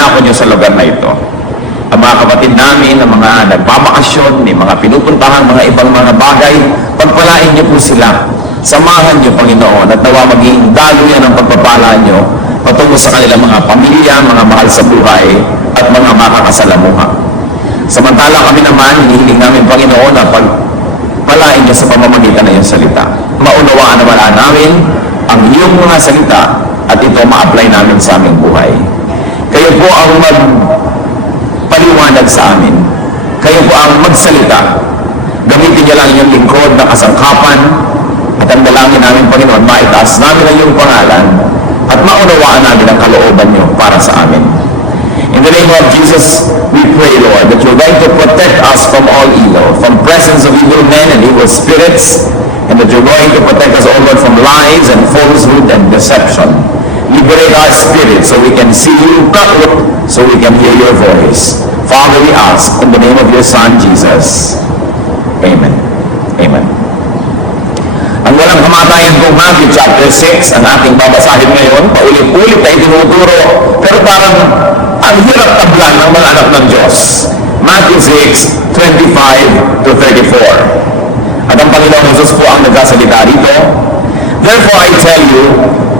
dinako nyo sa lugar na ito. Ang mga kapatid namin, ang mga nagbabakasyon, may mga pinupuntahan, mga ibang mga bagay, pagpalain niyo po sila. Samahan niyo, Panginoon, at nawa maging daluyan ang pagpapala niyo patungo sa kanilang mga pamilya, mga mahal sa buhay, at mga makakasalamuha. Samantala kami naman, hinihiling namin, Panginoon, na pagpalain niyo sa pamamagitan ng iyong salita. Maunawaan naman namin ang iyong mga salita at ito ma-apply namin sa aming buhay. Kayo po ang magpaliwanag sa amin. Kayo po ang magsalita. Gamitin niyo lang yung lingkod na kasangkapan at ang dalangin namin, Panginoon, maitaas namin ang iyong pangalan at maunawaan namin ang kalooban niyo para sa amin. In the name of Jesus, we pray, Lord, that you're going to protect us from all evil, from presence of evil men and evil spirits, and that you're going to protect us, O Lord, from lies and falsehood and deception. Liberate our spirit so we can see you, so we can hear your voice. Father, we ask in the name of your Son, Jesus. Amen. Amen. Ang walang kamatayan kong Matthew chapter 6, ang ating babasahin ngayon, paulit-ulit ay tinuturo, pero parang ang hirap tablan ng mga anak ng Diyos. Matthew 6, 25 to 34. At ang Panginoon Jesus po ang nagsasalita rito. Therefore I tell you,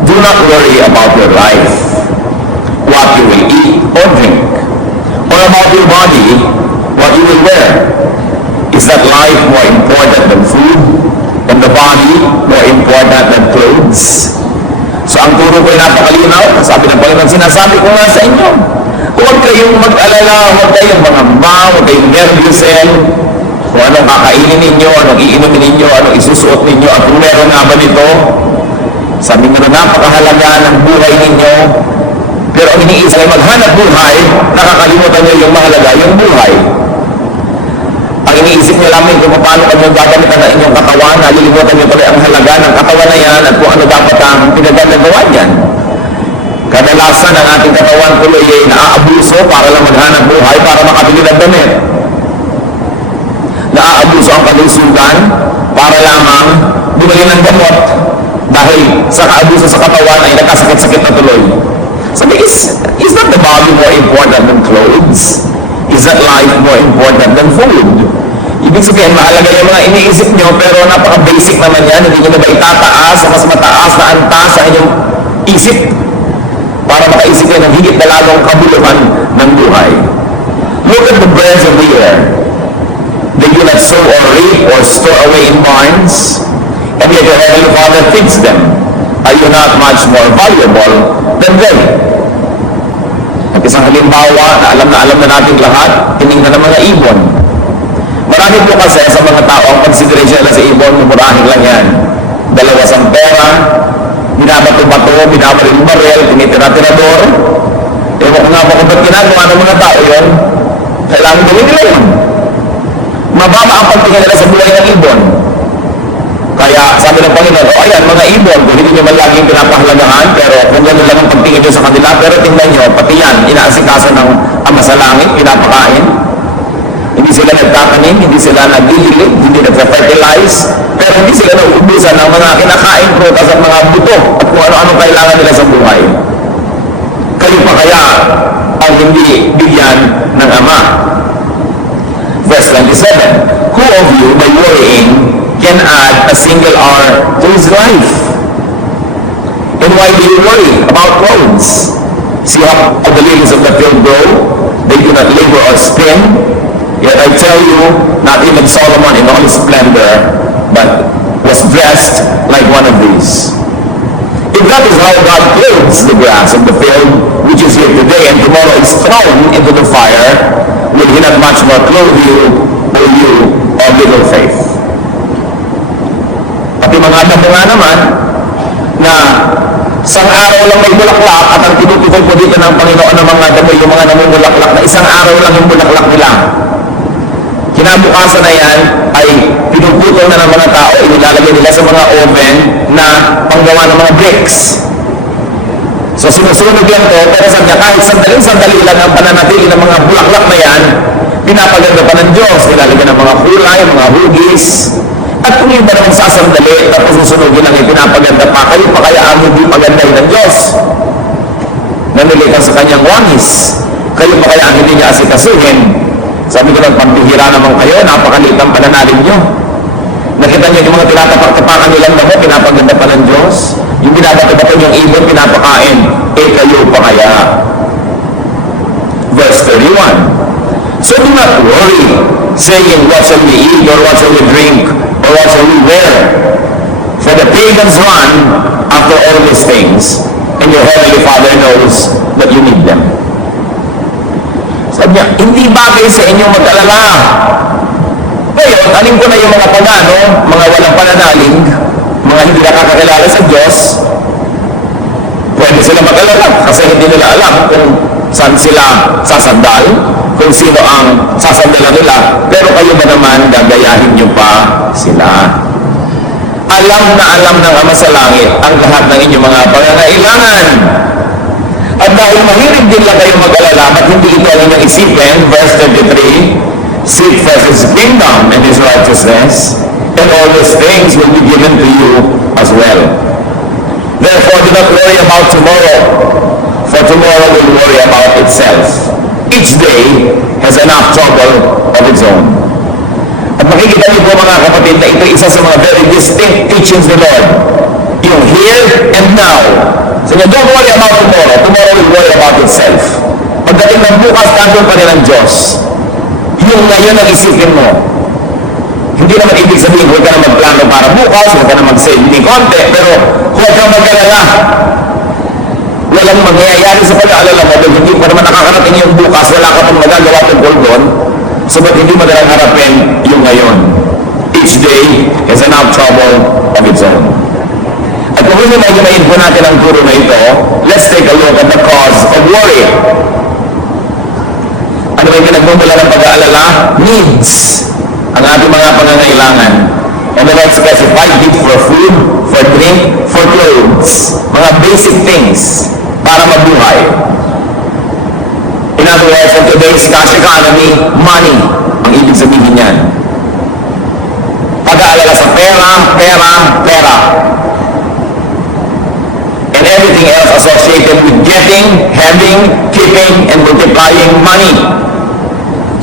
do not worry about your life, what you will eat or drink, or about your body, what you will wear. Is that life more important than food, and the body more important than clothes? So ang turo ko ay napakalinaw. Sabi ng Panginoon, sinasabi ko nga sa inyo, huwag kayong mag-alala, huwag kayong mangamba, huwag kayong nervousin, kung anong kakainin ninyo, anong iinumin ninyo, anong isusuot ninyo, at kung meron nga ba nito. Sabi nga na napakahalaga ng buhay ninyo, pero ang iniisip ay maghanap buhay, nakakalimutan nyo yung mahalaga, yung buhay. Ang iniisip nyo lamang kung paano kanyang gagamitan ng inyong katawan, nalilimutan nyo tuloy ang halaga ng katawan na yan at kung ano dapat ang pinagagawa niyan. Kadalasan ang ating katawan tuloy ay naaabuso para lang maghanap buhay, para makabili ng damit. Naaabuso ang kalusugan para lamang bumili ng gamot dahil sa kaabuso sa katawan ay nakasakit-sakit na tuloy. Sabi, is that the body more important than clothes? Is that life more important than food? Ibig sabihin, mahalaga yung mga iniisip nyo, pero napaka-basic naman yan. Hindi nyo na ba itataas sa mas mataas na antas sa inyong isip para makaisip kayo ng higit na lalong kabuluhan ng buhay. Look at the birds of the air. They do not sow or reap or store away in barns, and yet your heavenly Father feeds them. Are you not much more valuable than they? At isang halimbawa na alam na natin lahat, tinignan ng mga ibon. Marami po kasi sa mga tao ang consideration nila sa ibon, mumurahin lang yan. Dalawa sang pera, binabato-bato, binabaril-baril, tinitira-tirador. Ewan ko nga po kung ba't ginagawa ng mga tao yun, kailangan gawin nila yun. Mababa ang pagtingin nila sa buhay ng ibon. Kaya sabi ng Panginoon, ayan mga ibon, kung hindi nyo man laging pinapahalagahan, pero kung gano'n lang ang pagtingin nyo sa kanila, pero tingnan nyo, pati yan, inaasikaso ng Ama sa Langit, pinapakain. Hindi sila nagtatanim, hindi sila nagdidilig, hindi nagfe-fertilize, pero hindi sila nauubusan ng mga kinakain prutas at mga buto at kung ano-ano kailangan nila sa buhay. Kayo pa kaya ang hindi bigyan ng Ama? Verse 27, who of you by worrying can add a single hour to his life? And why do you worry about clothes? See how the lilies of the field grow? They do not labor or spin. Yet I tell you, not even Solomon in all his splendor, but was dressed like one of these. If that is how God clothes the grass of the field, which is here today and tomorrow is thrown into the fire, will he not much more clothe you, O you of little faith? At yung mga damo nga naman, na isang araw lang may bulaklak at ang tinutukoy po dito ng Panginoon ng mga damo, yung mga namumulaklak na isang araw lang yung bulaklak nila. Kinabukasan na yan ay pinuputol na ng mga tao, inilalagay nila sa mga oven na panggawa ng mga bricks. So sinusunog lang to, pero kahit sandali lang ang pananatili ng mga bulaklak na yan, pinapaganda pa ng Diyos, nilalagyan ng mga kulay, mga hugis. At kung yung ba naman sasandali, tapos susunogin lang yung pinapaganda pa, kayo pa kaya ang hindi paganday ng Diyos? Nanilikan sa kanyang wangis. Kayo ba kaya ang hindi niya asikasuhin? Sabi ko, nagpampihira naman kayo, napakaliit ang pananalig nyo. Nakita niyo yung mga tinatapak-tapakan nilang damo, pinapaganda pa ng Diyos. Yung binabato-bato yung ibon, pinapakain. Kayo pa kaya? Verse 31. So do not worry, saying, what shall we eat, or what shall we drink, or what shall we wear? For the pagans run after all these things, and your heavenly Father knows that you need them. Sabi niya, hindi bagay sa inyong mag-alala. Ngayon, alin ko na yung mga pagano, mga walang pananalig, mga hindi nakakakilala sa Diyos, pwede sila mag-alala kasi hindi nila alam kung saan sila sasandal, kung sino ang sasandalan nila, pero kayo ba naman gagayahin nyo pa sila? Alam na alam ng Ama sa Langit ang lahat ng inyong mga pangangailangan. At dahil mahilig din lang kayo mag-alala, ba't hindi ito ang inyong isipin? Verse 33, seek first His kingdom and His righteousness, and all these things will be given to you as well. Therefore, do not worry about tomorrow, for tomorrow will worry about itself. Each day has enough trouble of its own. At makikita niyo po mga kapatid na ito isa sa mga very distinct teachings ni Lord. Yung here and now. So don't worry about tomorrow. Tomorrow will worry about itself. Pagdating ng bukas, nandun pa rin ang Diyos. Yung ngayon ang isipin mo. Hindi naman ibig sabihin, huwag ka na magplano para bukas, huwag ka na mag-save ni konti, pero huwag kang mag-alala. Walang mangyayari sa pag-aalala mo, dahil hindi pa naman nakakarating yung bukas, wala ka pang magagawa tungkol doon, sabat hindi mo nalang harapin yung ngayon. Each day has enough trouble of its own. At kung hinimayin po natin ang turo na ito, let's take a look at the cause of worry. Ano ba yung pinagmumula ng pag-aalala? Needs. Ang ating mga pangangailangan. And the Lord specified need for food, for drink, for clothes. Mga basic things para mabuhay. In other words, in today's cash economy, money ang ibig sabihin yan. Pag-aalala sa pera, pera, pera. And everything else associated with getting, having, keeping, and multiplying money.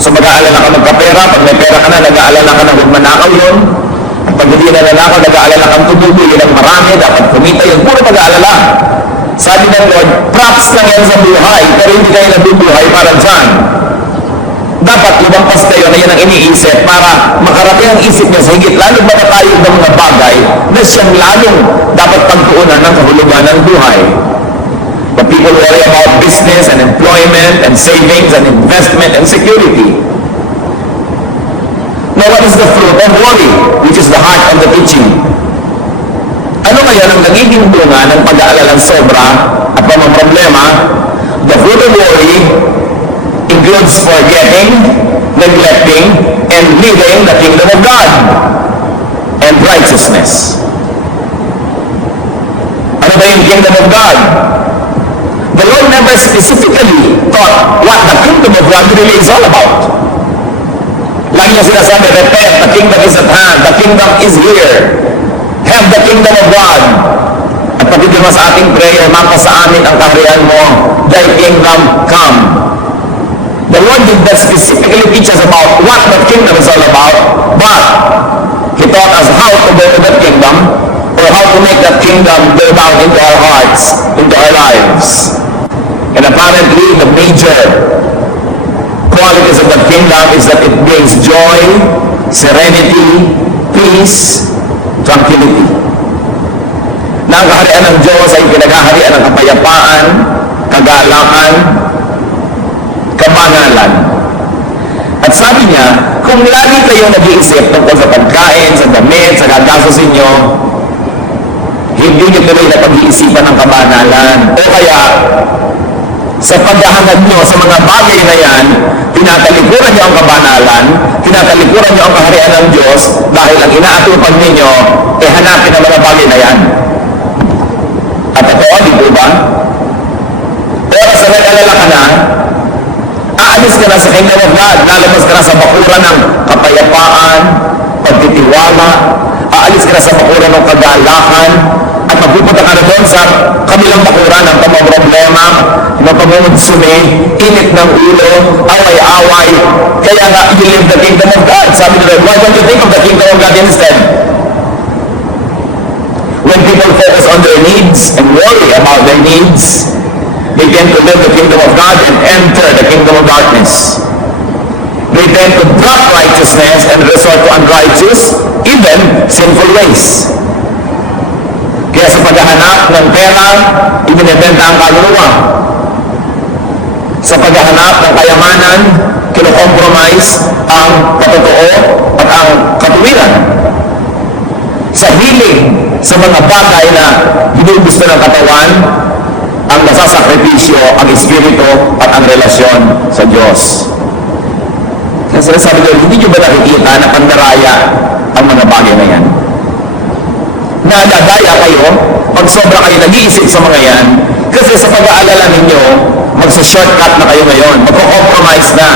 So mag-aalala ka magkapera, pag may pera ka na, nag-aalala ka na huwag manakaw yun. At pag hindi na nanakaw, nag-aalala kang tumubo, yun ang marami, dapat kumita yun. Puro pag-aalala. Sabi ng Lord, props lang yan sa buhay, pero hindi kayo nabubuhay para dyan. Dapat lumampas kayo na yan ang iniisip para makarating ang isip niya sa higit lalong matatayog ng mga bagay na siyang lalong dapat pagtuunan ng kahulugan ng buhay. But people worry about business and employment and savings and investment and security. Now, what is the fruit of worry, which is the heart of the teaching? Ano ngayon ang nagiging bunga ng pag-aalalang sobra at pamamroblema? The fruit of worry includes forgetting, neglecting, and leaving the kingdom of God and righteousness. Ano ba yung kingdom of God? The Lord never specifically taught what the kingdom of God really is all about. Lagi niya sinasabi, repent, the kingdom is at hand, the kingdom is here. Have the kingdom of God. At pati naman sa ating prayer, maka sa amin ang kaharian mo, thy kingdom come. The Lord did not specifically teach us about what the kingdom is all about, but He taught us how to go to that kingdom, or how to make that kingdom go down into our hearts, into our lives. And apparently, the major qualities of the kingdom is that it brings joy, serenity, peace, tranquility. Na ang kaharian ng Diyos ay pinaghaharian ng kapayapaan, kagalakan, kabanalan. At sabi niya, kung lagi kayong nag-iisip tungkol sa pagkain, sa damit, sa gagastusin nyo, hindi nyo tuloy na pag-iisipan ng kabanalan. O kaya, sa paghahangad nyo sa mga bagay na yan, tinatalikuran nyo ang kabanalan, tinatalikuran nyo ang kaharian ng Diyos, dahil ang inaatupag ninyo, hanapin ang mga bagay na yan. At totoo, di po ba? Pero sa nag-alala ka na, aalis ka na sa kingdom of God, lalabas ka na sa bakuran ng kapayapaan, pagtitiwala, aalis ka na sa bakuran ng kagalakan, at At magpupunta ka na doon sa kabilang bakuran ng problema, mapamumunsumi, init ng ulo, away-away. Kaya nga, you live the kingdom of God. Sabi nila, why don't you think of the kingdom of God instead? When people focus on their needs and worry about their needs, they tend to live the kingdom of God and enter the kingdom of darkness. They tend to drop righteousness and resort to unrighteous, even sinful ways. Kaya sa paghahanap ng pera, ibinibenta ang kaluluwa. Sa paghahanap ng kayamanan, kinokompromise ang patotoo at ang katuwiran. Sa hiling sa mga bagay na ginugusto ng katawan, ang nasasakripisyo, ang espiritu at ang relasyon sa Diyos. Kaya sinasabi ko, hindi nyo ba nakikita na pandaraya ang mga bagay na yan? Nadadaya kayo pag sobra kayo nag-iisip sa mga yan, kasi sa pag-aalala ninyo, magsa-shortcut na kayo ngayon, magko-compromise na.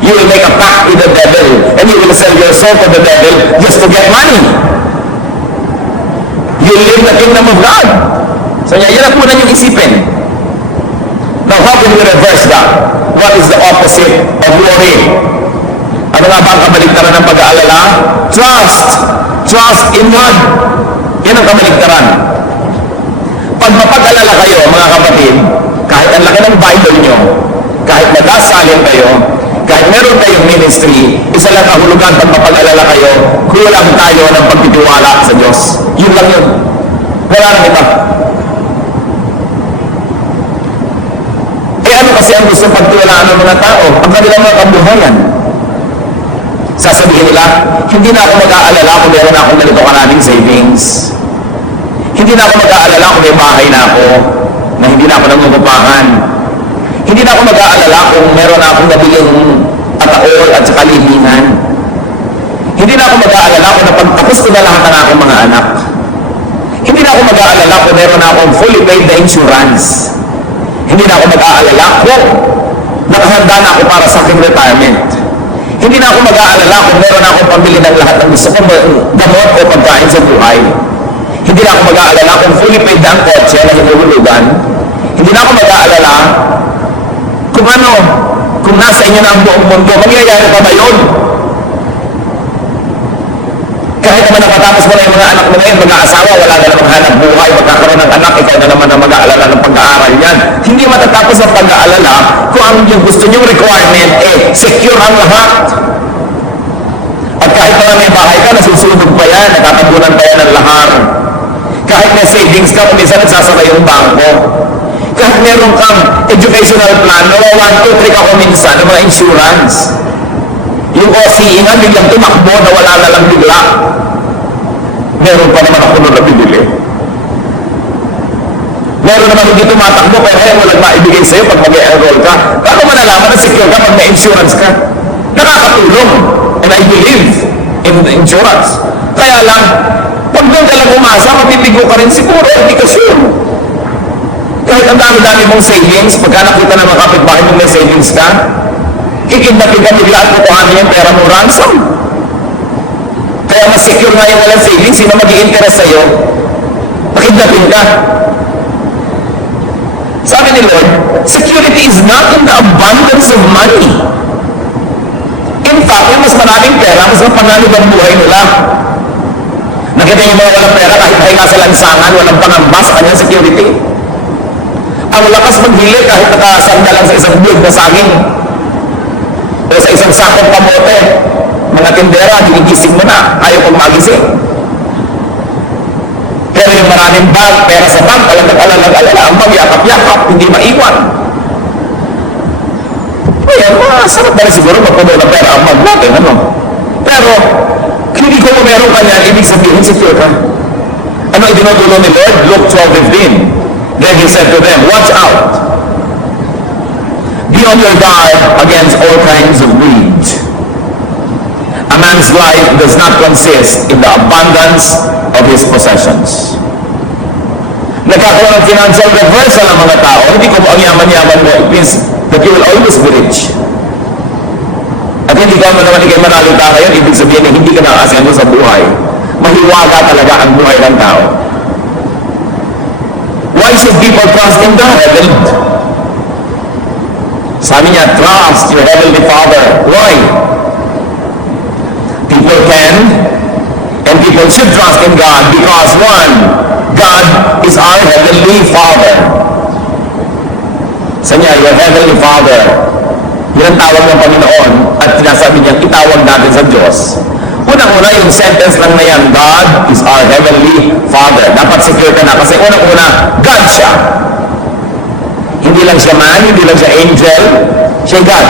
You will make a pact with the devil and you will sell your soul to the devil just to get money. You live the kingdom of God. So yan ang muna yung isipin. Now, how can we reverse that? What is the opposite of worry? Ano nga ba ang kabaligtaran ng pag-aalala? Trust. Trust in God. Yan ang kabaligtaran. Pag mapag-alala kayo, mga kapatid, kahit ang laki ng Bible nyo, kahit nagasalin kayo, kahit meron kayong ministry, isa lang kahulugan pag mapag-alala kayo, kulang tayo ng pagtitiwala sa Diyos. Yun lang yun. Wala nang iba. Ano kasi ang gusto pagtiwalaan ng mga tao? Ang kanilang mga kabuhayan. Sasabihin nila, hindi na ako mag-aalala kung meron na akong ganito karaming savings. Hindi na ako mag-aalala kung may bahay na ako na hindi na ako nangungupahan. Hindi na ako mag-aalala kung meron na akong nabiling ataol at saka libingan. Hindi na ako mag-aalala kung napagtapos ko na lahat ng aking mga anak. Hindi na ako mag-aalala kung meron na akong fully paid na insurance. Hindi na ako mag-aalala kung nakahanda na ako para sa aking retirement. Hindi na ako mag-aalala kung meron na akong pambili ng lahat ng gusto kong gamot o pagkain sa buhay. Hindi na ako mag-aalala kung fully paid na ang kotse na hinuhulugan. Hindi na ako mag-aalala kung ano, kung nasa inyo na ang buong mundo, mangyayari pa ba yun? Kahit naman nakatapos mo na yung mga anak mo ngayon, mag-aasawa, wala na namang hanap buhay, magkakaroon ng anak, ikaw na naman ang mag-aalala ng pag-aaral yan. Hindi matatapos ang pag-aalala kung ang yung gusto nyong requirement, secure ang lahat. At kahit na may bahay ka, nasusunog pa yan, natatabunan pa yan ng lahar. Kahit may savings ka, minsan nagsasara yung bangko. Kahit meron kang educational plan, nawa 1, 2, 3 ka ko minsan ng mga insurance. Yung OCE nga, biglang tumakbo na wala na lang bigla. Meron pa naman ako nung nabibili. Meron naman hindi tumatakbo, pero walang maibigay sa'yo pag mag-enroll ka. Paano malalaman na secure ka pag may insurance ka? Nakakatulong. And I believe in insurance. Kaya lang, pag doon ka lang umasa, matipigo ka rin siguro, hindi ka sure. Kahit ang dami-dami mong savings, pagka nakita ng mga kapitbahay mong may savings ka, kikidnapin ka bigla at kukuhanin yung pera mo ransom. Kaya mas secure nga yung walang savings, sino mag-i-interest sa'yo? Nakidnapin ka. Sabi ni Lord, security is not in the abundance of money. In fact, yung mas maraming pera, mas mapangalig ang buhay nila. Nakita niyo mga walang pera, kahit pahinga sa lansangan, walang pangamba sa kanyang security. Ang lakas maghilit kahit nakasanda lang sa isang blog na saging. O sa isang sakong kamote, mga tindera, ginigising mo na, ayaw pag magising. Pero yung maraming bag, pera sa bag, alag-alala, ang magyakap-yakap, hindi maiwan. Ayan, sarap na rin siguro magpuno na pera ang bag natin, ano? Pero, hindi ko meron ka niyan, ibig sabihin, secure ka. Ano ang dinutulo ni Lord? Luke 12:15. Then he said to them, watch out. Be on your guard against all kinds of greed. A man's life does not consist in the abundance of his possessions. Nagkakaroon ng financial reversal ang mga tao. Hindi ko po ang yaman-yaman mo. It means that you will always be rich. At hindi ka naman ikay manalita ngayon, ibig sabihin na hindi ka nakasendo sa buhay. Mahiwaga talaga ang buhay ng tao. Why should people trust in God? Sabi niya, trust your Heavenly Father. Why? People can and people should trust in God because one, God is our Heavenly Father. Sabi niya, your Heavenly Father. Yan ang tawag ng Panginoon at sinasabi niya, itawag natin sa Diyos. Unang-una, yung sentence lang na yan, God is our Heavenly Father. Dapat secure ka na kasi unang-una, God siya. Hindi lang siya man, hindi lang siya angel, siya God.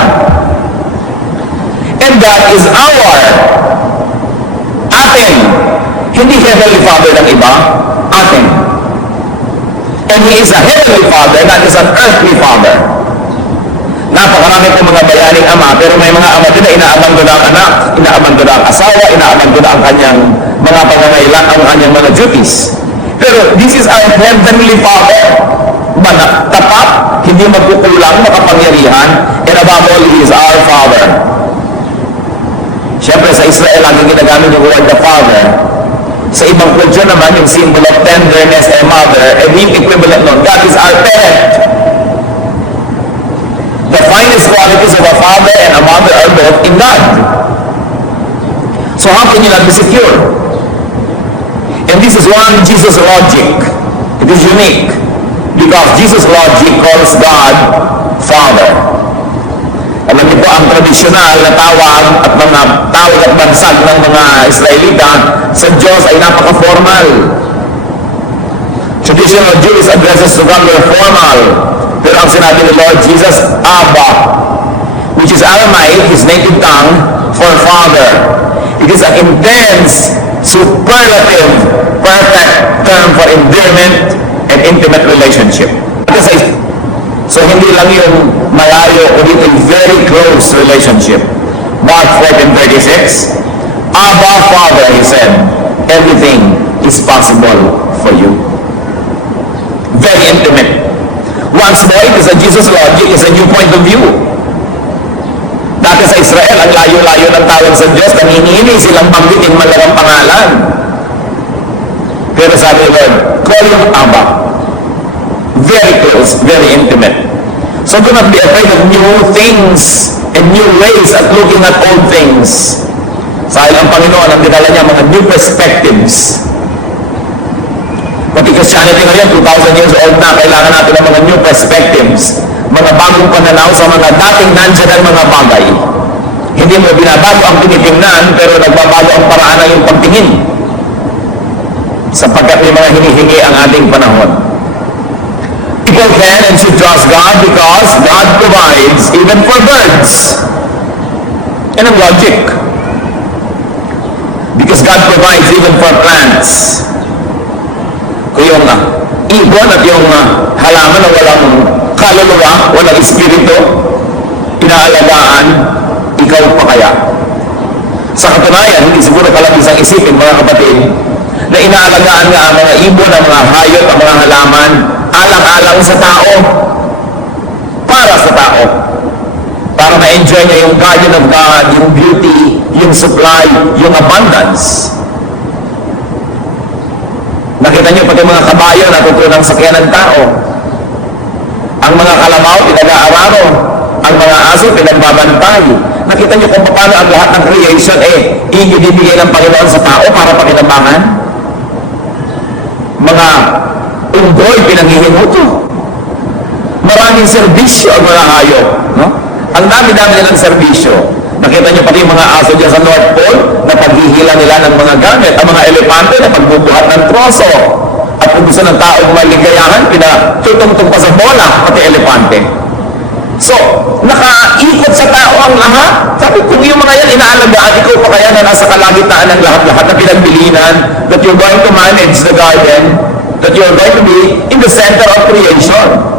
And God is our atin. Hindi Heavenly Father ng iba, atin. And He is a Heavenly Father, not is an earthly Father. Napakarami po mga bayaning ama, pero may mga ama din na inaabandona ang anak, inaabandona ang asawa, inaabandona ang kanyang mga pangangailangan, ang kanyang mga duties. Pero this is our Heavenly Father. Tapat, hindi magkukulang, makapangyarihan, and above all, He is our Father. Siyempre, sa Israel, laging ginagamit yung word the Father. Sa ibang kulture naman, yung symbol of tenderness and mother, and yung equivalent nun, God is our parent. The finest qualities of a father and a mother are both in God. So how can you not be secure? And this is one Jesus logic. It is unique. Because Jesus logic calls God Father. Alam niyo po, ang tradisyonal na tawag at mga tawag at bansag ng mga Israelita sa Diyos ay napaka-formal. Traditional Jewish addresses to God were formal. Pero ang sinabi ni Lord Jesus, Abba, which is Aramaic, his native tongue, for Father. It is an intense, superlative, perfect term for endearment and intimate relationship. So hindi lang yung malayo, kundi a very close relationship. Mark 14:36, Abba, Father, he said, everything is possible for you. Very intimate. Once more, it is a Jesus logic, it's a new point of view. Dati sa Israel, ang layo-layo ng tawag sa Diyos, nanginginig silang banggitin man lang ang pangalan. Pero sabi ni Lord, call him Abba. Very close, very intimate. So do not be afraid of new things and new ways at looking at old things. Dahil ang Panginoon, ang dinala niya mga new perspectives. Pati Christianity ngayon, 2,000 years old na, kailangan natin ng mga new perspectives, mga bagong pananaw sa mga dating nandyan ang mga bagay. Hindi mo binabago ang tinitingnan, pero nagbabago ang paraan ng iyong pagtingin. Sapagkat may mga hinihingi ang ating panahon. People can and should trust God because God provides even for birds. Yan ang logic. Because God provides even for plants. Yung ibon at yung halaman na walang kaluluwa, walang espiritu, inaalagaan, ikaw pa kaya. Sa katunayan, hindi siguro kalabisang isipin, mga kapatid, na inaalagaan nga ang mga ibon, ang mga hayop, ang mga halaman, alang-alang sa tao, para sa tao, para ma-enjoy niya yung garden of God, yung beauty, yung supply, yung abundance. Nakita niyo pati mga kabayo natutunang sakyan ng tao. Ang mga kalabaw, pinag-aararo. Ang mga aso, pinagbabantay. Nakita niyo kung paano ang lahat ng creation ibibigay ng Panginoon sa tao para pakinabangan. Mga unggoy, pinanghihimuto. Maraming serbisyo ang mga hayop. No? Ang dami-dami nilang serbisyo. Nakita niyo pati mga aso dyan sa North Pole na paghihila nila ng mga gamit. Ang mga elepante na pagbubuhat ng troso. At kung gusto ng tao maligayahan, pinatutungtong pa sa bola, pati elepante. So, nakaikot sa tao ang lahat. Sabi, kung yung mga yan inaalagaan, ikaw pa kaya na nasa kalagitnaan ng lahat-lahat na pinagbilinan, that you're going to manage the garden, that you're going to be in the center of creation.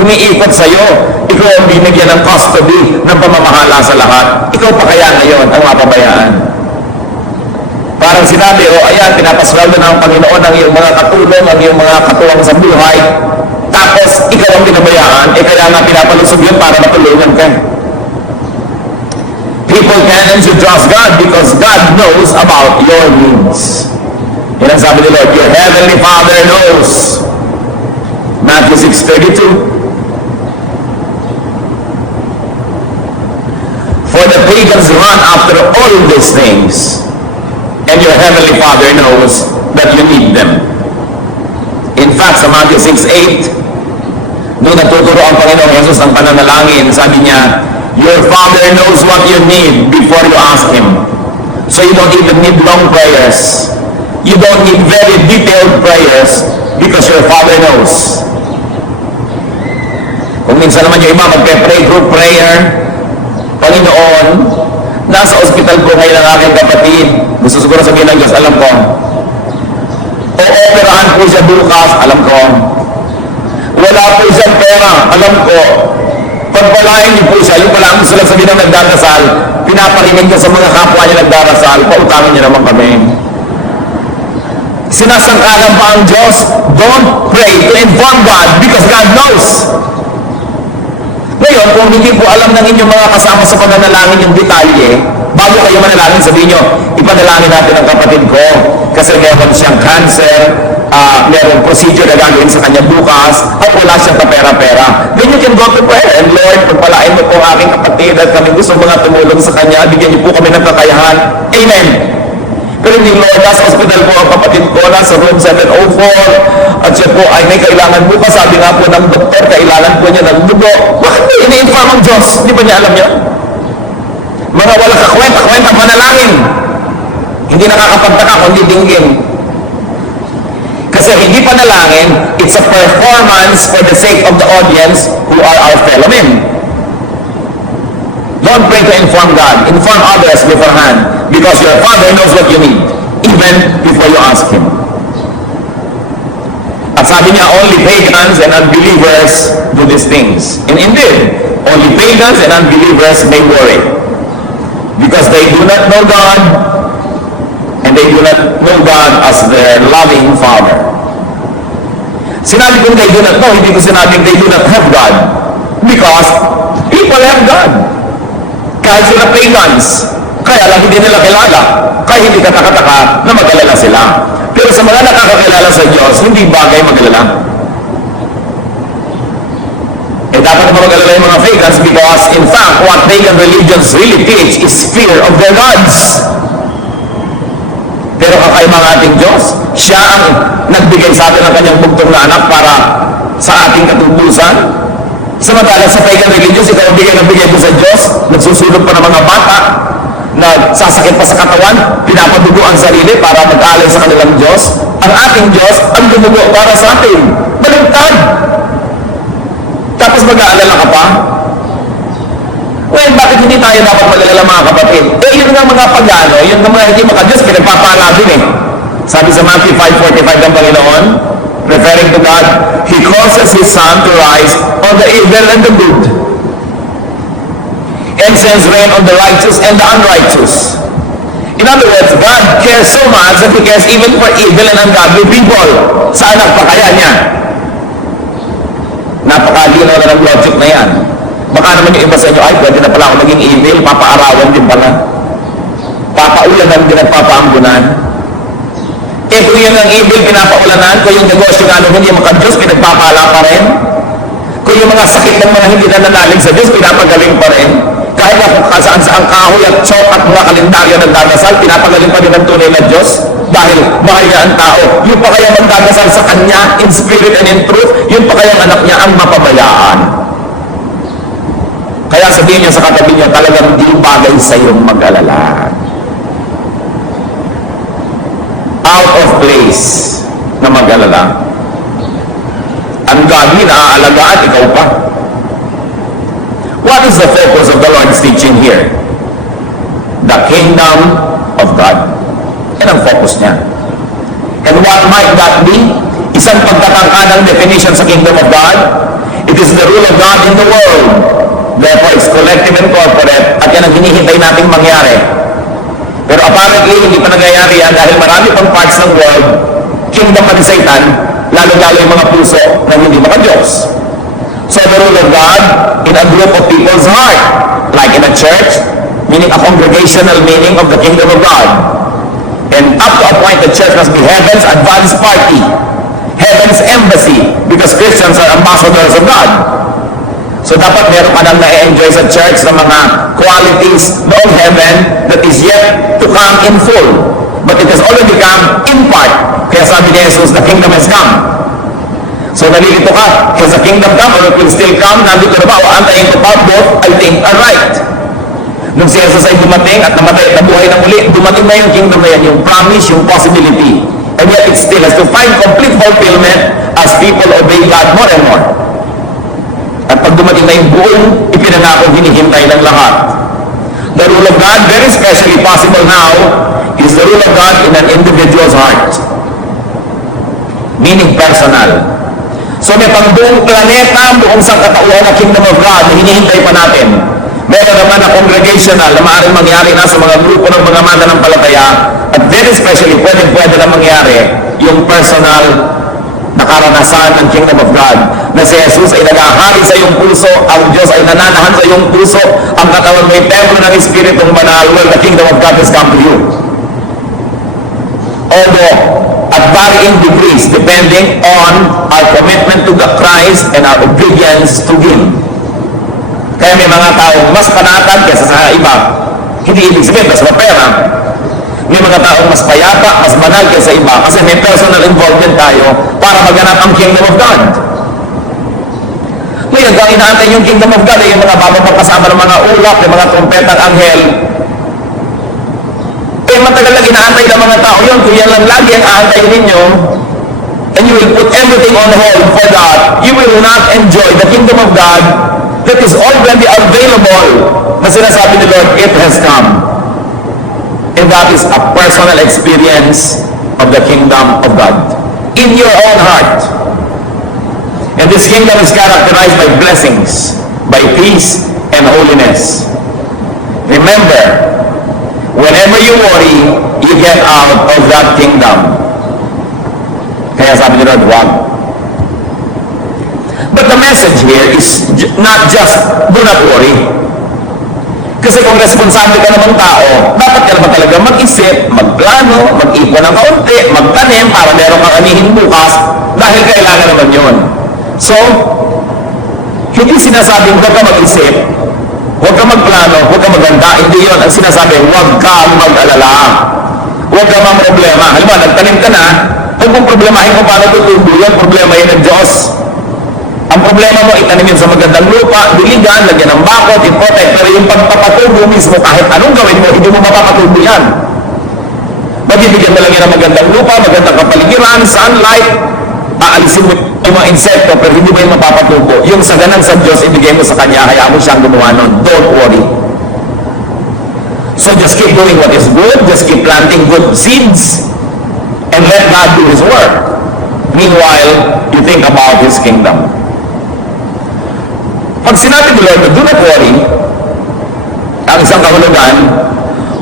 Umiikot sa'yo, ikaw ang binigyan ng custody ng pamamahala sa lahat. Ikaw pa kaya ngayon ang mapabayaan. Parang sinabi, ayan, pinapasweldo ng Panginoon ang iyong mga katulong, ang iyong mga katuwang sa buhay. Tapos, ikaw ang pinabayaan, kaya nga pinapalusog yun para matulungan ka. People can and should trust God because God knows about your needs. Yan ang sabi ni Lord, your Heavenly Father knows Matthew 6:32. For the pagans run after all these things, and your heavenly Father knows that you need them. In fact, sa Matthew 6:8, doon natuturo ang Panginoong Jesus ng pananalangin. Sabi niya, your Father knows what you need before you ask Him. So you don't even need long prayers. You don't need very detailed prayers because your Father knows. Kung minsan naman yung iba magpe-pray group prayer, Panginoon, nasa ospital ko ngayon ang aking kapatid. Gusto siguro sabihin ng Diyos, alam ko. O-operahan po siya bukas, alam ko. Wala po siyang pera, alam ko. Pagpalain niyo po siya, yung pala ang gusto lang sabihin ng nagdadasal, pinaparinig niya sa mga kapwa niya nagdarasal, pautangin niya naman kami. Sinasangkalan pa ang Diyos, don't pray to inform God because God knows. Ngayon, kung hindi po alam ng inyong mga kasama sa pananalangin yung detalye, bago kayo manalangin, sabihin nyo, ipanalangin natin ang kapatid ko kasi meron siyang cancer, meron procedure na gagawin sa kanya bukas, at wala siyang kapera-pera. Then you can go to prayer, and Lord, pagpalain mo po ang aking kapatid at kami gusto mga tumulong sa kanya, bigyan niyo po kami ng kakayahan. Amen. Pero hindi, Lord, nasa hospital po ang kapatid ko, nasa room 704, at siya po ay may kailangan bukas. Sabi nga po ng doktor, kailangan po niya ng dugo. Bakit mo ini-inform ang Diyos? Hindi ba niya alam niya? Mga wala kakwenta manalangin. Hindi nakakapagtaka kundi dinggin. Kasi hindi panalangin, it's a performance for the sake of the audience who are our fellow men. Don't pray to inform God. Inform others beforehand. Because your Father knows what you need. Even before you ask Him. At sabi niya, only pagans and unbelievers do these things. And indeed, only pagans and unbelievers may worry. Because they do not know God, and they do not know God as their loving Father. Sinabi kong they do not know, hindi ko sinabing they do not have God. Because people have God. Kahit sila pagans, kaya lang hindi nila kilala. Kaya hindi kataka-taka na mag-alala sila. Pero sa mga nakakakilala sa Diyos, hindi bagay mag-alala. Dapat na mag-alala yung mga pagans because in fact, what pagan religions really teach is fear of their gods. Pero kakaiba ng ating Diyos, siya ang nagbigay sa atin ng kanyang bugtong na anak para sa ating katutusan. Samantala sa pagan religions, ikaw ang bigay po sa Diyos, nagsusulog pa ng mga bata, nagsasakit pa sa katawan, pinapadugo ang sarili para mag-alay sa kanilang Diyos. Ang ating Diyos, ang dumugo para sa atin. Baligtad! Tapos mag-aalala ka pa? Well, bakit hindi tayo dapat mag-alala mga kapatid? Yun nga mga pagano, yun nga mga hindi maka-Diyos, pinagpapala din eh. Sabi sa Matthew 5:45 ng Panginoon, referring to God, He causes His sun to rise on the evil and the good, and sends rain on the righteous and the unrighteous. In other words, God cares so much that He cares even for evil and ungodly people. Saan nagpakaya niya? Napakadino na ng logic na yan. Baka naman yung iba sa inyo, ay, pwede na pala ako maging evil, papaarawan din pala. Papaulanan din at papaambunan. Kung yun ang evil, pinapaulanan, kung yung negosyo nga naman yung mga Diyos, pinagpapala pa rin. Kung yung mga sakit ng mga hindi nananalig sa Diyos, pinapagaling pa rin. Kahit na kung saan-saan kahoy at chok at mga kalendaryo nagdadasal, pinapagaling pa rin ang tunay na Diyos. Dahil mahal niya ang tao. Yung pa kaya magdadasal sa Kanya, in spirit and in truth, yung pa kaya anak niya ang mapabayaan. Kaya sabihin niya sa katabi niya, talagang di bagay sa iyong mag-alala. Out of place na mag-alala. Ang godly na aalagaan, ikaw pa. What is the focus of the Lord's teaching here? The kingdom of God. Yan ang focus niya. And what might that be? Isang pagtatangka ng definition sa kingdom of God. It is the rule of God in the world. Therefore, it's collective and corporate. At yan ang hinihintay nating mangyari. Pero apparently, hindi pa nangyayari yan dahil marami pang parts ng world, kingdom pa ni Satan, lalo-lalo yung mga puso na hindi maka-Diyos. So the rule of God in a group of people's heart, like in a church, meaning a congregational meaning of the kingdom of God. And up to a point, the church must be heaven's advance party. heaven's embassy because Christians are ambassadors of God. So dapat meron ka nang na-enjoy sa church ng mga qualities noong heaven that is yet to come in full. But it has already come in part. Kaya sabi ni Jesus, the kingdom has come. So nalilito ka, has the kingdom come or it will still come? Nandito na ba o antayin ko pa? Both, I think, are right. Nung si Jesus ay dumating at namatay at nabuhay na muli, dumating na yung kingdom na yan, yung promise, yung possibility. And yet it still has to find complete fulfillment as people obey God more and more. At pag dumating na yung buong ipinangako, hinihintay ng lahat. The rule of God, very especially possible now, is the rule of God in an individual's heart. Meaning personal. So may pang buong planeta, buong sangkatauhan na kingdom of God na hinihintay pa natin. Meron naman na congregational na maaaring mangyari na sa mga grupo ng mga mananampalataya at very especially pwede na mangyari yung personal na karanasan ng kingdom of God na si Jesus ay nagahari sa iyong puso, ang Diyos ay nananahan sa iyong puso, ang katawan may templo ng Espiritong Banal, well, the kingdom of God has come to you. Although at varying degrees depending on our commitment to the Christ and our obedience to Him. Kaya may mga taong mas panatag kaysa sa iba. Hindi ibig sabihin, mas mapera. May mga taong mas payapa, mas banal kaysa iba kasi may personal involvement tayo para maganap ang kingdom of God. Ngayon, kung inaantay yung kingdom of God ay yung mga bababang kasama ng mga ulap, yung mga trompetang anghel, eh matagal lang inaantay ng mga tao yun. Kung yan lang lagi ang aantay ninyo, and you will put everything on hold for that, you will not enjoy the kingdom of God that is already available na sinasabi ni Lord, it has come. And that is a personal experience of the kingdom of God in your own heart. And this kingdom is characterized by blessings, by peace and holiness. Remember, whenever you worry, you get out of that kingdom. Kaya sabi ni Lord, wag. But the message here is not just, do not worry. Kasi kung responsable ka naman tao, dapat ka naman talaga mag-isip, magplano, mag-ipon ng kaunti, magtanim para meron kang anihin bukas dahil kailangan naman yun. So, hindi sinasabing huwag ka mag-isip, huwag ka magplano, huwag ka maganda. Hindi yun. Ang sinasabi, huwag ka mag-alala. Huwag ka problema. Halimbawa, nagtanim ka na, huwag mong problemahin kung paano tutubo yun. Problema yun ng Diyos. Ang problema mo, itanim yun sa magandang lupa, diligan, lagyan ng bakod, i-protect. Pero yung pagpapatubo mismo, kahit anong gawin mo, hindi mo mapapatubo yan. Magbibigyan mo lang yan ng magandang lupa, magandang kapaligiran, sunlight, aalisin mo yung mga insekto, pero hindi mo yung mapapatubo. Yung saganan sa Diyos, ibigay mo sa Kanya, hayaan mo siyang gumawa nun. Don't worry. So just keep doing what is good, just keep planting good seeds, and let God do His work. Meanwhile, you think about His kingdom. Pag sinabi ni Lord, do not worry, ang isang kahulugan,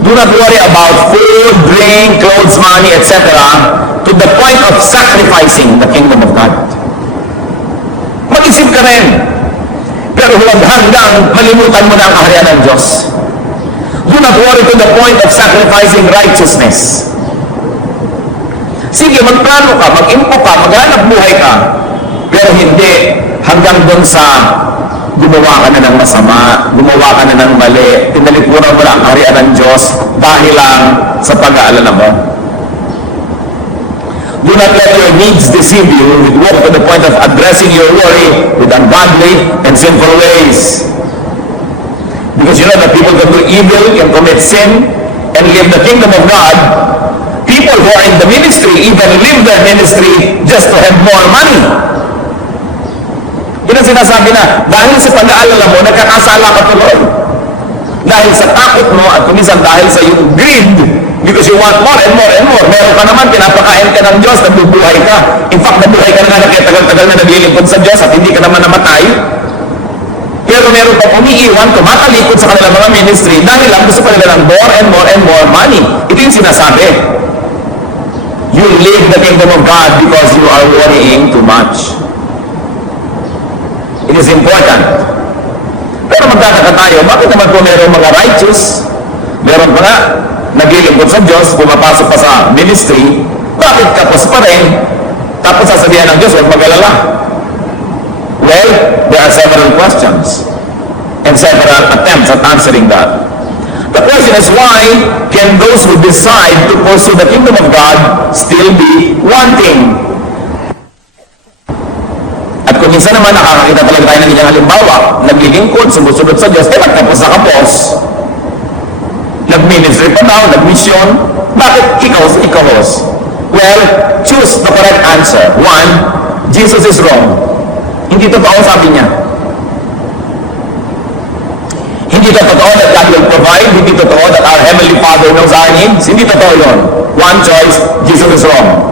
do not worry about food, drink, clothes, money, etc. to the point of sacrificing the kingdom of God. Mag-isip ka rin, pero huwag hanggang malimutan mo na ang kaharian ng Diyos. Do not worry to the point of sacrificing righteousness. Sige, magplano ka, mag-impo ka, maghanap buhay ka, pero hindi hanggang doon sa gumawa ka na ng masama, gumawa ka na ng mali, tinalipunan mo na ang kaharian ng Diyos dahil lang sa pag-aalala mo. Do not let your needs deceive you with walk to the point of addressing your worry with ungodly and sinful ways. Because you know that people can do evil, can commit sin, and live the kingdom of God. People who are in the ministry even leave their ministry just to have more money. Yun ang sinasabi na, dahil sa pag-aalala mo, nagkakasala ka tuloy. Dahil sa takot mo, at kuminsan dahil sa yung greed, because you want more and more and more. Meron ka naman, pinapakain ka ng Diyos, nagbubuhay ka. In fact, nabuhay ka na nga, kaya tagal-tagal na naglilingkod sa Diyos at hindi ka naman namatay. Pero meron pang umiiwan, tumatalikod sa kanilang mga ministry dahil lang gusto pa nila ng more and more and more money. Ito yung sinasabi. You live the kingdom of God because you are worrying too much. It is important. Pero magtataka tayo, bakit naman po meron mga righteous, meron pa nga, naglilingkod sa Diyos, pumapasok pa sa ministry, bakit kapos pa rin, Tapos sasabihan ng Diyos, huwag mag-alala. Well, there are several questions and several attempts at answering that. The question is, why can those who decide to pursue the kingdom of God still be wanting? At kung minsan naman nakakakita talaga tayo ng inyong halimbawa, naglilingkod, sumusunod sa Diyos, nagtapos na kapos. Nag-ministry pa daw, nag-mission. Bakit ikahos? Well, choose the correct answer. One, Jesus is wrong. Hindi totoo, sabi niya. Hindi totoo that God will provide. Hindi totoo that our Heavenly Father knows our needs. Hindi totoo yun. One choice, Jesus is wrong.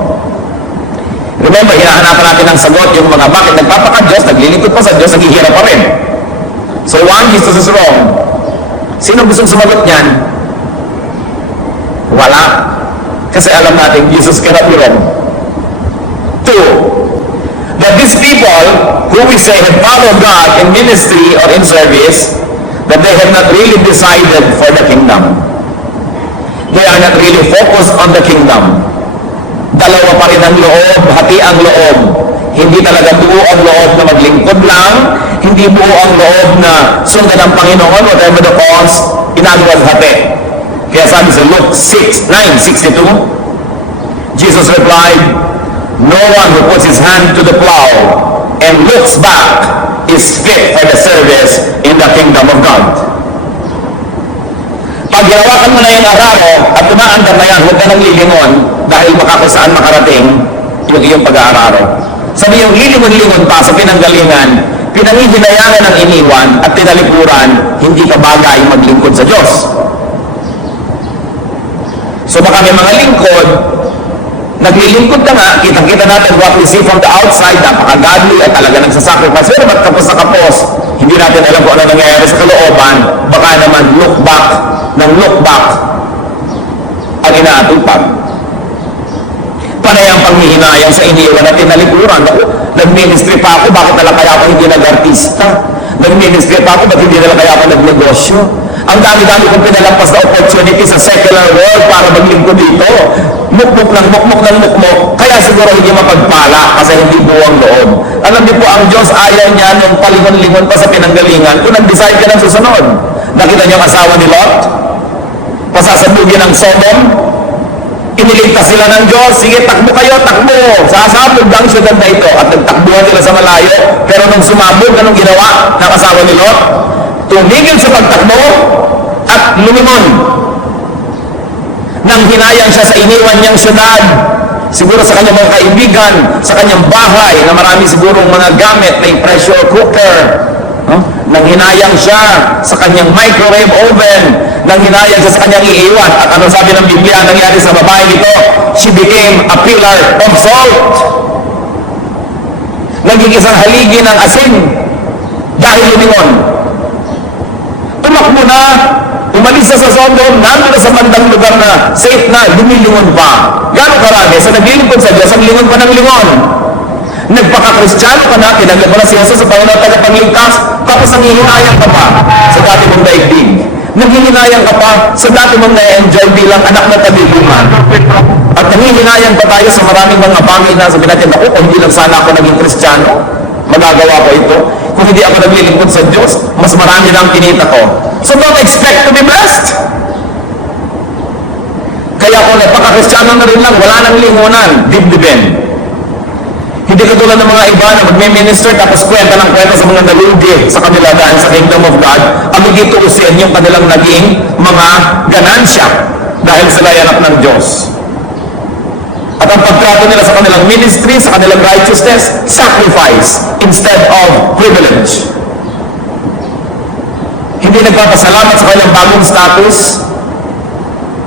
Remember, hinahanapan natin ng sagot yung mga bakit nagpapaka-Diyos, naglilingkod pa sa Diyos, naghihirap pa rin. So one, Jesus is wrong. Sino gustong sumagot niyan? Wala. Kasi alam natin, Jesus cannot be wrong. Two, that these people who we say have followed God in ministry or in service, that they have not really decided for the kingdom. They are not really focused on the kingdom. Dalawa pa rin ang loob, hati ang loob. Hindi talaga buo ang loob na maglingkod lang, hindi buo ang loob na sundan ang Panginoon, whatever the cause, inagawas hati. Kaya sabi sa Luke 9:62, Jesus replied, "No one who puts his hand to the plow and looks back is fit for the service in the kingdom of God." Pag hinawakan mo na yung araro at tumaandar na yan, huwag ka nang lilingon dahil makakusaan makarating yung iyong pag-aararo. Sabi yung lilingon-lingon pa sa pinanggalingan, pinangihinayangan ng iniwan at tinalikuran, hindi ka bagay maglingkod sa Diyos. So baka may mga lingkod, naglilingkod ka nga, kitang-kita natin what we see from the outside, napaka-godly at talaga nagsasacrifice. Pero ba't kapos na kapos? Hindi natin alam kung ano nangyayari sa kalooban. Baka naman look back ang inaatupag. Panay ang panghihinayang sa iniwan at tinalikuran. Nag-ministry pa ako, bakit nalang kaya ako hindi nag-artista? Nag-ministry pa ako, bakit hindi nalang kaya ako nag-negosyo? Ang dami-dami kong pinalampas na opportunity sa secular world para maglingkod dito. Mukmuk ng mukmuk. Kaya siguro hindi mapagpala kasi hindi buwang loob. Alam niyo po, ang Diyos ayaw niya nung palingon-lingon pa sa pinanggalingan kung nag-decide ka ng susunod. Nakita niyo ang asawa ni Lot? Pasasabugin ng Sodom? Iniligtas sila ng Diyos. Sige, takbo kayo, takbo. Sasabog ang syudad na ito. At nagtakbuhan sila sa malayo. Pero nung sumabog, anong ginawa ng asawa ni Lot? Tumigil sa pagtakbo at lumingon. Nang hinayang siya sa iniwan niyang syudad, siguro sa kanyang mga kaibigan, sa kanyang bahay, na marami sigurong mga gamit, may pressure cooker, nang hinayang siya sa kanyang microwave oven, nang hinayang siya sa kanyang iiwan. At ano sabi ng Biblia nangyari sa babae nito? She became a pillar of salt. Naging isang haligi ng asin dahil lumingon. Tumakbo na, umalis na sa Sodom, nandun na sa bandang lugar na safe na, lumilingon pa. Gano'ng karami? Sa naglilingkod sa Diyos, ang lingon pa ng lingon. Nagpaka-Kristiyano ka na, tinanggap mo na si Jesus sa Panginoon tagapagligtas, tapos nanghihinayang ka pa sa dati mong daigdig. Nanghihinayang ka pa sa dati mong na-enjoy bilang anak na tabi-luman. At nanghihinayang pa tayo sa maraming mga bagay na sabi natin, ako, kung hindi lang sana ako naging Kristiyano, magagawa ko ito. Kung hindi ako naglilingkod sa Diyos, mas marami lang kinita ko. So don't expect to be blessed. Kaya kung nagpaka-Kristiyano na rin lang, wala nang lingunan, dibdibin. Hindi katulad ng mga iba na magme-minister tapos kwenta ng kwenta sa mga nalugi sa kanila dahil sa kingdom of God, ang magituusin yung kanilang naging mga ganansya dahil sila ay anak ng Diyos. At ang pagtrato nila sa kanilang ministry, sa kanilang righteousness, sacrifice instead of privilege. Hindi nagpapasalamat sa kanilang bagong status,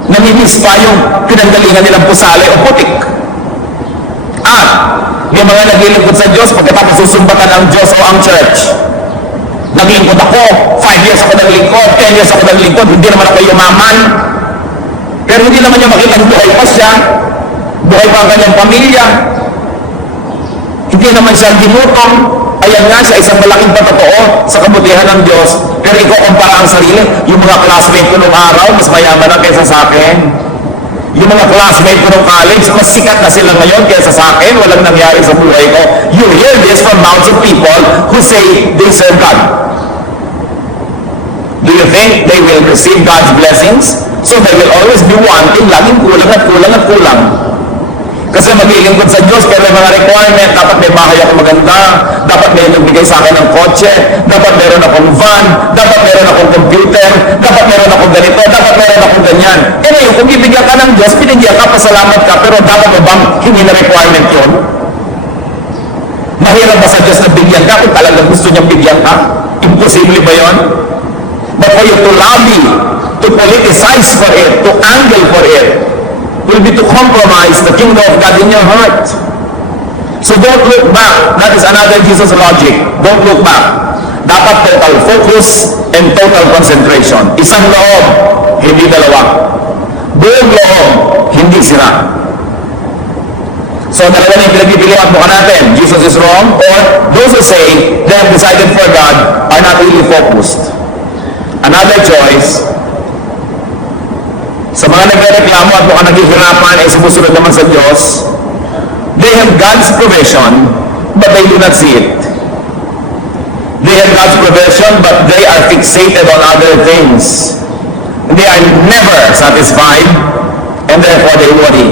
namimiss pa yung pinanggalingan nilang pusali o putik. At may mga naglilingkod sa Diyos pagkatapos susumbatan ang Diyos o ang church. Naglingkod ako, 5 years ako naglingkod, 10 years ako naglingkod, hindi naman ako yumaman. Pero hindi naman niya makita buhay pa siya, buhay pa ang kanyang pamilya. Hindi naman siya ginutom. Ayan nga siya, isang malaking patotoo sa kabutihan ng Diyos. Pero ikukumpara ang sarili, yung mga classmate ko nung araw, mas mayaman ang kaysa sa akin. Yung mga classmate ko ng college, mas sikat na sila ngayon kaysa sa akin, walang nangyari sa buhay ko. You hear this from mouths of people who say they serve God. Do you think they will receive God's blessings? So they will always be wanting, laging kulang at kulang at kulang. Kasi maglilingkod sa Diyos, pero may mga requirement, dapat may bahay ako maganda, dapat may nagbigay sa akin ng kotse, dapat meron akong van, dapat meron akong computer, dapat meron akong ganito, dapat meron akong ganyan. E ngayon, kung ibigyan ka ng Diyos, pinigyan ka, pasalamat ka, pero dapat mo bang hindi na requirement yun? Mahirap ba sa Diyos na bigyan ka kung talagang gusto niyang bigyan ka? Imposible ba yun? But for you to lobby, to politicize for it, to angle for it, will be to compromise the kingdom of God in your heart. So don't look back. That is another Jesus logic. Don't look back. Dapat total focus and total concentration. Isang loob, hindi dalawa. Buong loob, hindi sira. So dalawa na yung pinagpipilihan mo natin. Jesus is wrong, or those who say they have decided for God are not really focused. Another choice, sa mga nagreklamo at mukhang naghihirapan ay sumusunod naman sa Diyos, they have God's provision, but they do not see it. They have God's provision, but they are fixated on other things. They are never satisfied, and therefore they worry.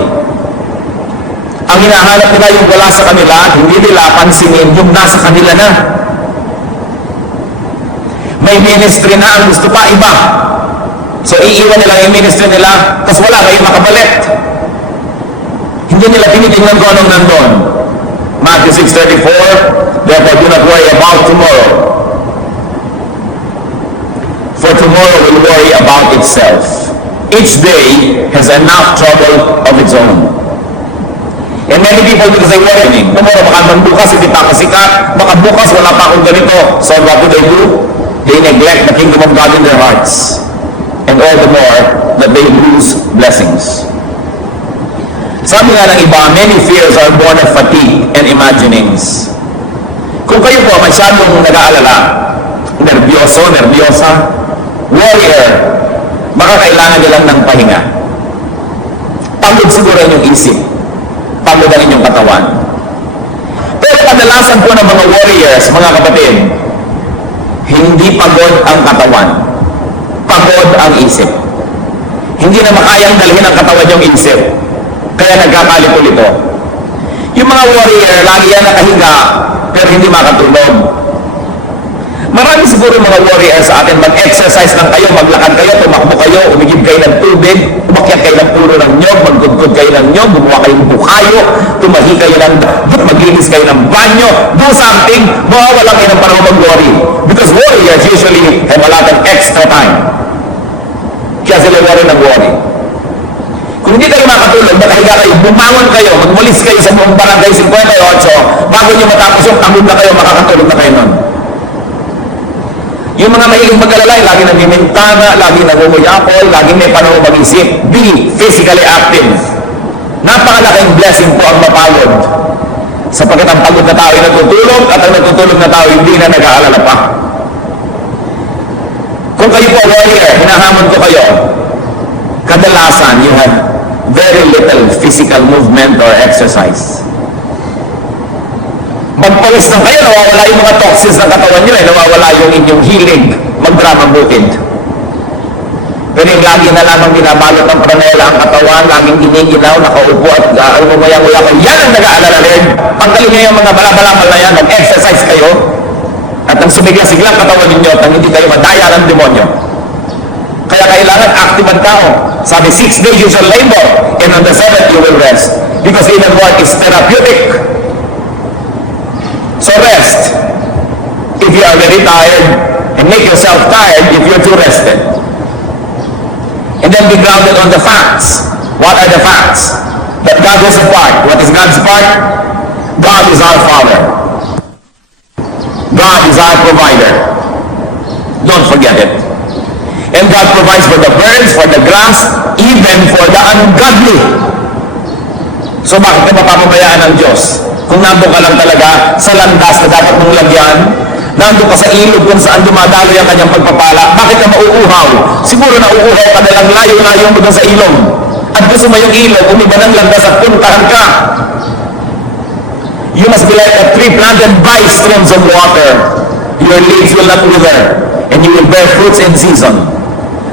Ang hinahanap nila yung wala sa kanila, hindi nila pansinin yung nasa kanila na. May ministry na ang gusto pa iba. So, iiwan nila yung ministry nila, tapos wala kayong makabalik. Hindi nila tinitingnan kung anong nandun. Matthew 6:34, therefore do not worry about tomorrow. For tomorrow will worry about itself. Each day has enough trouble of its own. And many people, because they worry, tomorrow baka bukas hindi pa kasikat, baka bukas wala pa akong ganito. So what do? They neglect the kingdom of God in their hearts. And all the more that they lose blessings. Sabi nga ng iba, many fears are born of fatigue and imaginings. Kung kayo po masyadong nag-aalala, nervyoso, nervyosa, warrior, baka kailangan nyo lang ng pahinga. Pagod siguro inyong isip, pagod ang inyong katawan. Pero kadalasan po ng mga warriors, mga kapatid, hindi pagod ang katawan. Pagod ang isip. Hindi na makayang dalhin ang katawan yung isip. Kaya nagkakalipol ito. Yung mga warrior, lagi yan nakahiga, pero hindi makatulog. Marami siguro mga warrior sa atin, mag-exercise lang kayo, maglakad kayo, tumakbo kayo, umigib kayo ng tubig, umakyat kayo ng puno ng nyog, magdudkod kayo ng nyog, gumawa kayong bukayo, tumahi kayo ng dapat, maglinis kayo ng banyo, do something, mawawala kayo ng panahon mag-worry. Because warriors usually have a lot of extra time. Kaya sila worry ng worry. Kung hindi kayo makatulog, nakahiga kayo, bumangon kayo, magmulis kayo sa buong barangay 58, bago nyo matapos yung tangod na kayo, makakatulog na kayo nun. Yung mga mahiling mag-alalay, lagi nagmimintana, lagi nagmumuyapol, lagi may panahon mag-isip. Be physically active. Napakalaking blessing po ang mapagod. Sapagkat ang pagod na tao ay natutulog at ang natutulog na tao hindi na nag-aalala pa. Kung kayo po warrior, hinahamon ko kayo, kadalasan you have very little physical movement or exercise. Magpalis lang kayo, nawawala yung mga toxins ng katawan nyo, nawawala yung inyong hilig, magdramang bukid. Pero yung lagi na lamang binabalot ng pranela ang katawan, laging giniginaw, nakaupo at umumaya-uya ko, yan ang nag-aalala rin. Pagkalin nyo yung mga balabalakal na yan, mag-exercise kayo, at ang sumigla-sigla ang katawan ninyo at hindi kayo madaya ng demonyo. Kaya kailangan active ang tao. Sabi, 6 days you shall labor, and on the 7th you will rest. Because even work is therapeutic. So rest. If you are very tired, and make yourself tired if you're too rested. And then be grounded on the facts. What are the facts? That God is a part. What is God's part? God is our Father. God is our provider. Don't forget it. And God provides for the birds, for the grass, even for the ungodly. So bakit ka mapapabayaan ng Diyos? Kung nandun ka lang talaga sa landas na dapat mong lagyan, nandun ka sa ilog kung saan dumadaloy ang kanyang pagpapala, bakit ka mauuhaw? Siguro na uuhaw ka nalang layo-layo hanggang sa ilog. at gusto mo yung ilog, umiba ng landas at puntahan ka. You must be like a tree planted by streams of water. Your leaves will not wither, and you will bear fruits in season.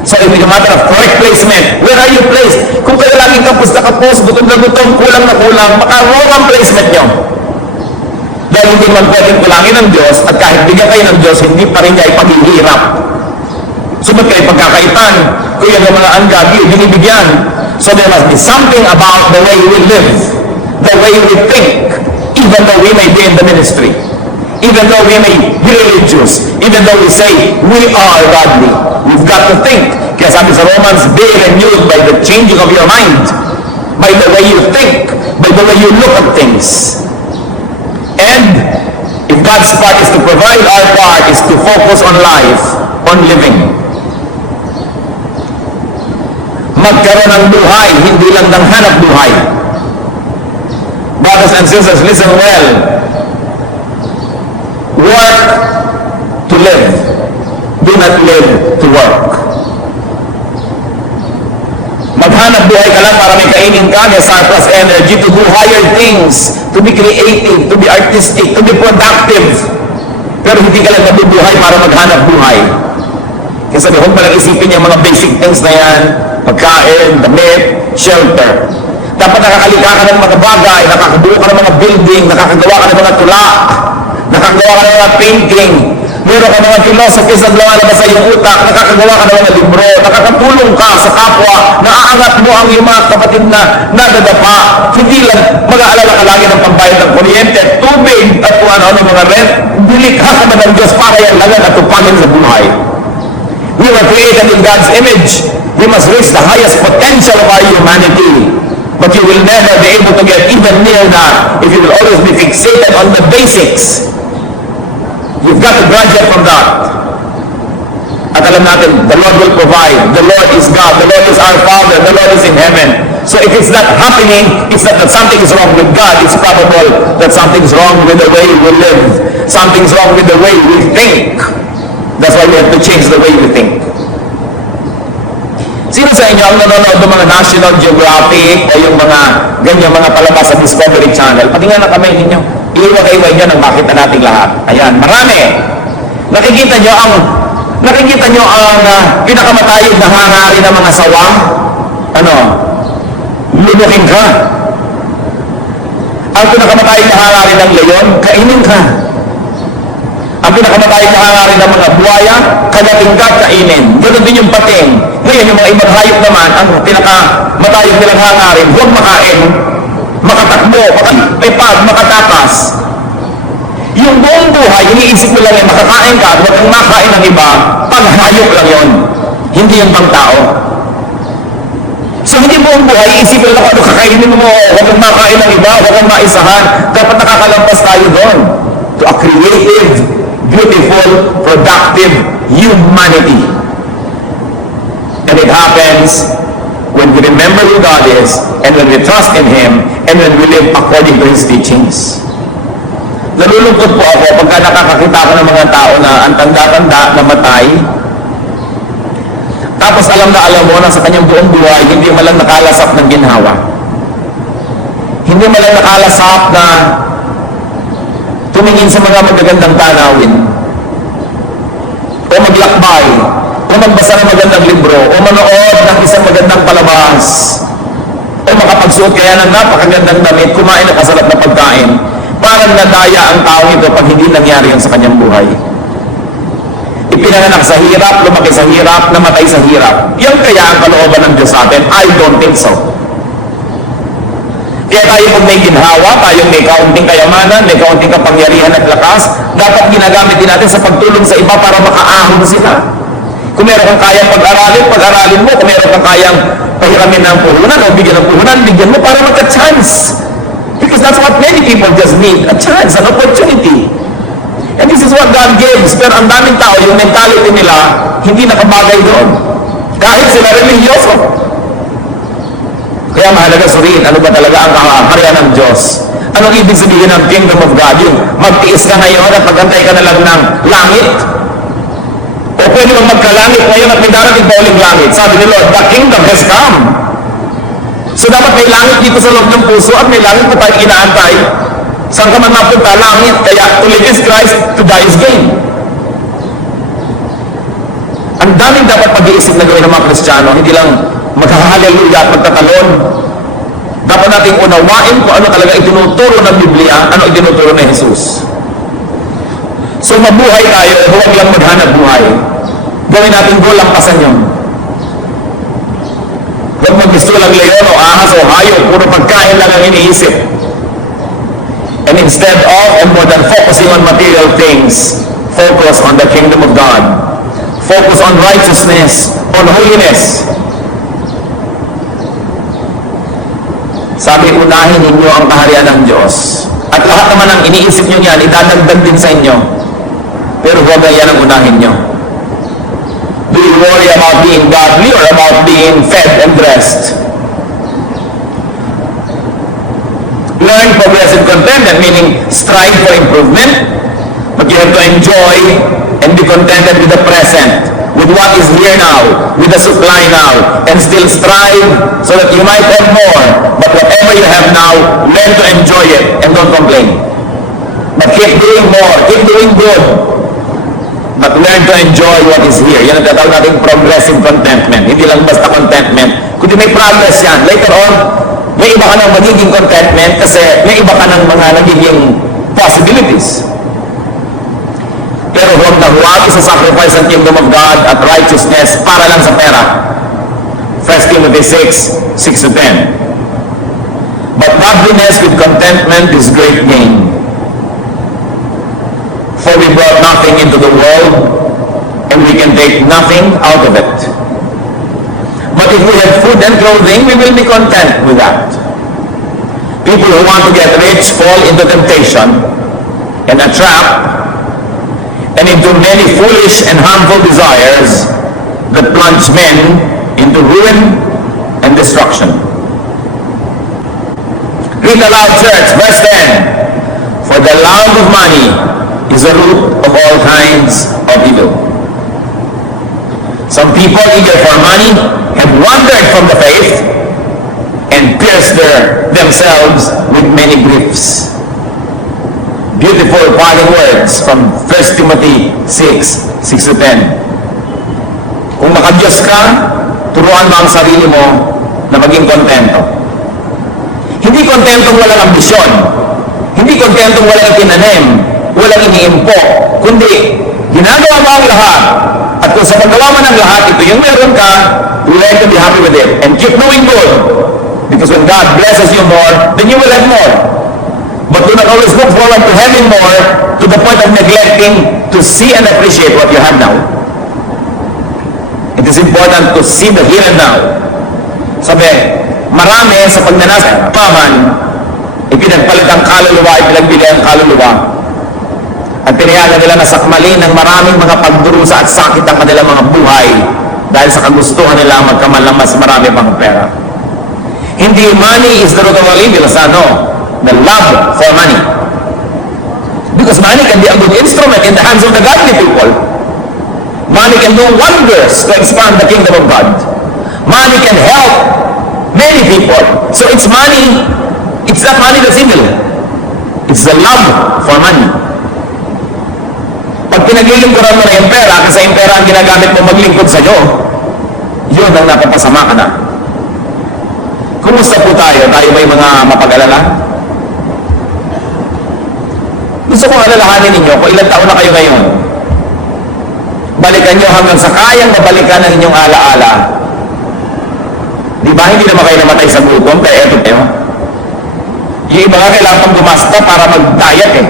So it's a matter of correct placement. Where are you placed? Kung kayo laging kapos na kapos, gutom na gutom, kulang na kulang, maka-wrong ang placement nyo. Dahil hindi man pwedeng kulangin ng Diyos, at kahit bigyan kayo ng Diyos, hindi pa rin niya ipaghihirap. Sumat kayo pagkakaitan, kung yan yung mga anggagi, binibigyan. So there must be something about the way we live, the way we think, even though we may be in the ministry, even though we may be religious, even though we say we are godly. We've got to think. Kaya sabi sa Romans, be renewed by the changing of your mind, by the way you think, by the way you look at things. And if God's part is to provide, our part is to focus on life, on living. Magkaroon ng buhay, hindi lang ng hanap buhay. Brothers and sisters, listen well. Work to live. Do not live to work. Maghanap buhay ka lang para may kainin ka, may surplus energy to do higher things, to be creative, to be artistic, to be productive. Pero hindi ka lang nabubuhay para maghanap buhay. Kasi huwag mo lang isipin yung mga basic things na yan, pagkain, damit, shelter. Dapat nakakalikha ka ng mga bagay, nakakabuo ka ng mga building, nakakagawa ka ng mga tulak, nakakagawa ka ng mga painting, meron ka mga philosophies na lumalabas sa iyong utak, nakakagawa ka ng mga libro, nakakatulong ka sa kapwa, naaangat mo ang iyong mga kapatid na nadadapa, hindi lang mag-aalala ka lagi ng pambayad ng kuryente, tubig, at kung ano mga rent, dilikha ka na ng Diyos para yan lang at tupangin sa buhay. We were created in God's image. We must reach the highest potential of our humanity. But you will never be able to get even near that if you will always be fixated on the basics. You've got to graduate from that. At alam natin, the Lord will provide. The Lord is God. The Lord is our Father. The Lord is in heaven. So if it's not happening, it's not that something is wrong with God. It's probable that something's wrong with the way we live. Something's wrong with the way we think. That's why we have to change the way we think. Sino sa inyo ang nanonood ng mga National Geographic o yung mga ganyan mga palabas sa Discovery Channel? Pati nga na kamay ninyo. Iiwag-iwag nyo nang makita natin lahat. Ayan, marami. Nakikita nyo ang pinakamatayog na hangarin ng mga sawa? Ano? Lulukin ka. Ang pinakamatayog na hangarin ng leyon, kainin ka. Ang pinakamatayog na hangarin ng mga buhaya, kagating ka, kainin. Ganun din yung pating. Ngayon, yung mga ibang hayop naman, ang pinakamatayog nilang hangarin, huwag makain, makatakbo, makapipad, makatakas. Yung buong buhay, iniisip mo lang yung makakain ka at huwag kang makain ng iba, panghayop lang yun. Hindi yung pang tao. So hindi buong buhay, iisipin lang ano kakainin mo, huwag kang makain ng iba, huwag kang maisahan. Dapat nakakalampas tayo doon to a creative, beautiful, productive humanity. And it happens when we remember who God is, and when we trust in Him, and when we live according to His teachings. Nalulungkot po ako pagka nakakakita ko ng mga tao na ang tanda-tanda, namatay. Tapos alam mo na sa kanyang buong buhay, hindi man lang nakalasap ng ginhawa. Hindi man lang nakalasap na tumingin sa mga magagandang tanawin. O maglakbay. O magbasa ng magandang libro. O manood ng isang magandang palabas. O makapagsuot kaya ng napakagandang damit, kumain ng kasarap na pagkain. Parang nadaya ang tao ito pag hindi nangyari yan sa kanyang buhay. Ipinanganak sa hirap, lumaki sa hirap, namatay sa hirap. Yan kaya ang kalooban ng Diyos sa atin? I don't think so. Kaya tayo pag may ginhawa, tayong may kaunting kayamanan, may kaunting kapangyarihan at lakas, dapat ginagamit din natin sa pagtulong sa iba para makaahon sila. Kung meron kang kayang pag-aralin mo. Kung meron kang kayang pahiramin ng puhunan o bigyan ng puhunan, bigyan mo para magka-chance. Because that's what many people just need, a chance, an opportunity. And this is what God gives. Pero ang daming tao, yung mentality nila, hindi nakabagay doon. Kahit sila religyoso. Kaya mahalaga suriin, ano ba talaga ang kaharian ng Diyos? Anong ibig sabihin ng kingdom of God? Yung magtiis ka ngayon at magantay ka na lang ng langit? O pwede bang magkalangit ngayon at may darating pa uling langit? Sabi ni Lord, the kingdom has come. So dapat may langit dito sa loob ng puso at may langit na tayo inaantay. Saan ka man mapunta? Langit. Kaya to live is Christ, to die is gain. Ang daming dapat pag-iisip na gawin ng mga Kristiyano, hindi lang magkakahaleluya at magtatalon. Dapat nating unawain kung ano talaga itinuturo ng Biblia, ano itinuturo ng Jesus. So mabuhay tayo, huwag lang maghanap buhay. Gawin natin goal, lampasan yun. Huwag mag-gusto lang leon o ahas o hayop, puro pagkain lang ang iniisip. And instead of, and more than focusing on material things, focus on the kingdom of God. Focus on righteousness, on holiness. Sabi, unahin ninyo ang kaharian ng Diyos. At lahat naman ang iniisip nyo yan, idadagdag din sa inyo. Pero huwag na yan ang unahin nyo. Do you worry about being godly or about being fed and dressed? Learn progressive contentment, meaning strive for improvement, but you have to enjoy and be contented with the present, with what is here now, with the supply now, and still strive so that you might have more. But whatever you have now, learn to enjoy it and don't complain. But keep doing more, keep doing good, but learn to enjoy what is here. Yan ang tatawag natin progressive contentment. Hindi lang basta contentment, kundi may progress yan. Later on, may iba ka ng magiging contentment kasi may iba ka ng mga nagiging possibilities. Pero huwag na huwag isa-sacrifice ang kingdom of God at righteousness para lang sa pera. 1 Timothy 6, 6-10. But godliness with contentment is great gain. For we brought nothing into the world, and we can take nothing out of it. But if we have food and clothing, we will be content with that. People who want to get rich fall into temptation and a trap and into many foolish and harmful desires that plunge men into ruin and destruction. Read aloud, church, verse 10. For the love of money is the root of all kinds of evil. Some people eager for money have wandered from the faith and pierced themselves with many griefs. Beautiful parting words from 1 Timothy 6, 6-10. Kung makadiyos ka, turuan mo ang sarili mo na maging kontento. Hindi kontentong walang ambisyon. Hindi kontentong walang tinanim, walang iniimpo. Kundi, ginagawa mo ang lahat. At kung sa paggawa mo ng lahat, ito yung meron ka, learn to be happy with it. And keep doing good. Because when God blesses you more, then you will have more. But do not always look forward to having more to the point of neglecting to see and appreciate what you have now. It is important to see the here and now. Sabi, marami sa pagnanasa paman, ipinagpalit ang kaluluwa, ipinagbili ang kaluluwa. At tinayagan nila na sakmalin ng maraming mga pagdurusa at sakit ang kanilang mga buhay dahil sa kagustuhan nila magkamal ng mas marami pang pera. Hindi money is the root of all evil, the love for money. Because money can be a good instrument in the hands of the godly people. Money can do wonders to expand the kingdom of God. Money can help many people. So it's money, it's not money that's evil. It's the love for money. Pag pinaglilingkuran mo na yung pera, kasi yung pera ang ginagamit mo maglingkod sa iyo, yun ang napapasama ka na. Kumusta po tayo? Tayo may mga mapag-alala? Gusto kong alalahanin ninyo kung ilang taon na kayo ngayon. Balikan nyo hanggang sa kayang mabalikan ng inyong alaala. Di ba hindi naman kayo namatay sa gutom? Kaya eto kayo. Yung iba nga kailangan pang gumasta para mag-diet eh.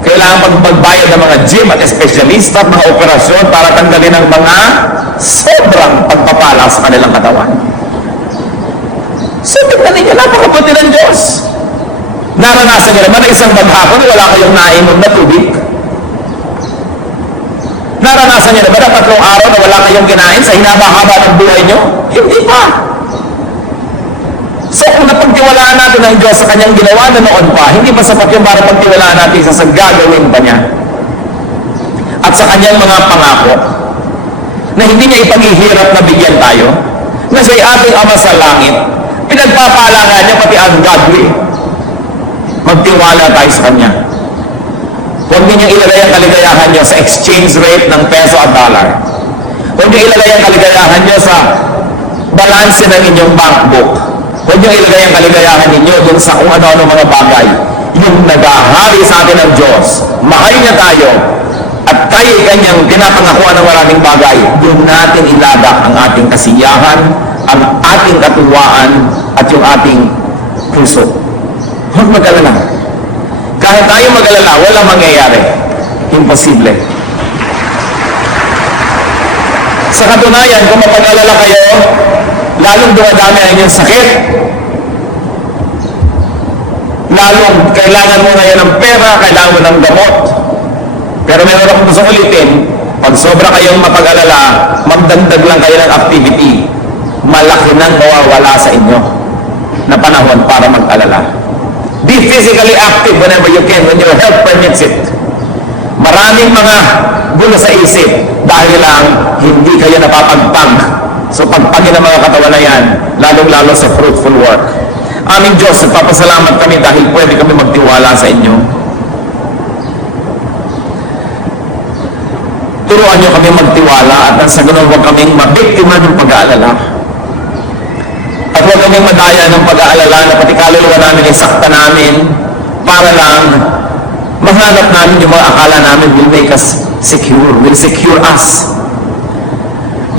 Kailangan pang magbayad ng mga gym at espesyalista at mga operasyon para tanggalin ang mga sobrang pagpapala sa kanilang katawan. So, tignan ninyo, napakabuti ng Diyos. Naranasan niyo naman na isang maghapon, wala kayong nainom na tubig. Naranasan niyo naman na 3 araw na wala kayong kinain sa hinaba-haba ng buhay niyo? Hindi pa. So, kung napagtiwalaan natin ang Diyos sa kanyang ginawa na noon pa, hindi pa sapat yung para pagtiwalaan natin sa gagawin pa niya. At sa kanyang mga pangako, na hindi niya ipaghihirap na bigyan tayo, na siya'y ating Ama sa langit. Pinagpapala nga niya pati ungodly. Magtiwala tayo sa Kanya. Huwag ninyong ilagay ang kaligayahan niyo sa exchange rate ng peso at dollar. Huwag niyo ilagay ang kaligayahan niyo sa balanse ng inyong bank book. Huwag niyo ilagay ang kaligayahan ninyo dun sa kung ano-ano mga bagay. Yung nag-ahari sa atin ng Diyos, mahal niya tayo, at tayo kanyang pinapangakuan ng maraming bagay, doon natin ilaga ang ating kasiyahan, ang ating katuwaan, at yung ating puso. Huwag mag-alala. Kahit tayo mag-alala, walang mangyayari. Imposible. Sa katunayan, kung mapag-alala kayo, lalong dumadami ang inyong sakit, lalong kailangan mo ngayon ng pera, kailangan mo ng gamot. Pero meron akong gusto ulitin, pag sobra kayong mapag-alala, magdagdag lang kayo ng activity. Malaki nang mawawala sa inyo na panahon para mag-alala. Be physically active whenever you can, when your health permits it. Maraming mga gulo sa isip dahil lang hindi kayo napapagpag. So pagpagin ang mga katawan na yan, lalong-lalo sa fruitful work. Aming Diyos, nagpapasalamat kami dahil pwede kami magtiwala sa inyo. Turuan niyo kami magtiwala at nang sa ganun huwag kaming mabiktima ng pag-aalala. At huwag kaming madaya ng pag-aalala na pati kaluluwa namin ay sakta namin para lang mahanap namin yung mga akala namin will make us secure, will secure us.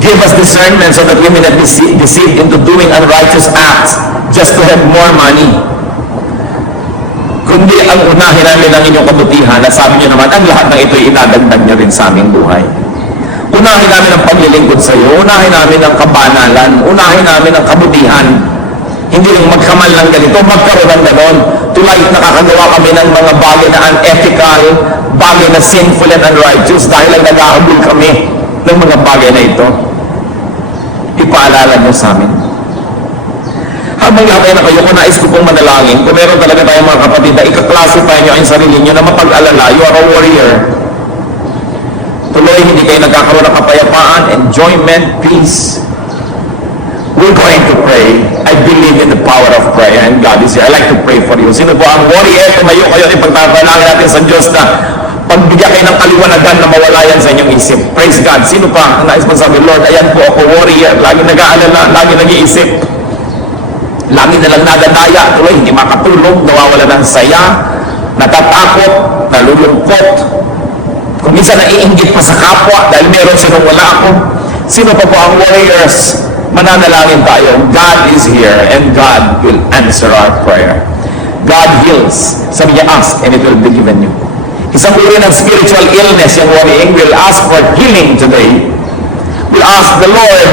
Give us discernment so that we may not be deceived into doing unrighteous acts just to have more money. Kundi ang unahin namin ang inyong kabutihan na sabi niyo naman, ang lahat ng ito ay idadagdag niyo rin sa aming buhay. Unahin namin ang paglilingkod sa iyo, unahin namin ang kabanalan, unahin namin ang kabutihan. Hindi lang magkamal ng ganito, magkaroon ng ganon. Tulad nakakagawa kami ng mga bagay na unethical, bagay na sinful and unrighteous dahil lang nag-aabol kami ng mga bagay na ito. Ipaalala niyo sa amin. Habang lakay na kayo, kung nais ko pong manalangin, kung meron talaga tayong mga kapatid na ika-classify nyo ang sarili nyo na mapag-alala, you are a warrior. Tuloy, hindi kayo nagkakaroon ng kapayapaan, enjoyment, peace. We're going to pray. I believe in the power of prayer and God is here. I like to pray for you. Sino po ang warrior? Tumayo kayo, ipagtatanangin natin sa Diyos na pagbigyan kayo ng kaliwanagan na mawala yan sa inyong isip. Praise God. Sino pa ang nais masabi, Lord, ayan po ako warrior. Lagi nag-aalala, lagi nag-iisip. Lagi na lang nadadaya, tuloy, hindi makatulog, nawawala ng saya, natatakot, nalulungkot. Kung minsan naiinggit pa sa kapwa dahil meron sinong wala ako. Sino pa po ang warriors? Mananalangin tayo. God is here and God will answer our prayer. God heals. Sabi niya, ask and it will be given you. Isang uri ng spiritual illness yung worrying, we'll ask for healing today. We'll ask the Lord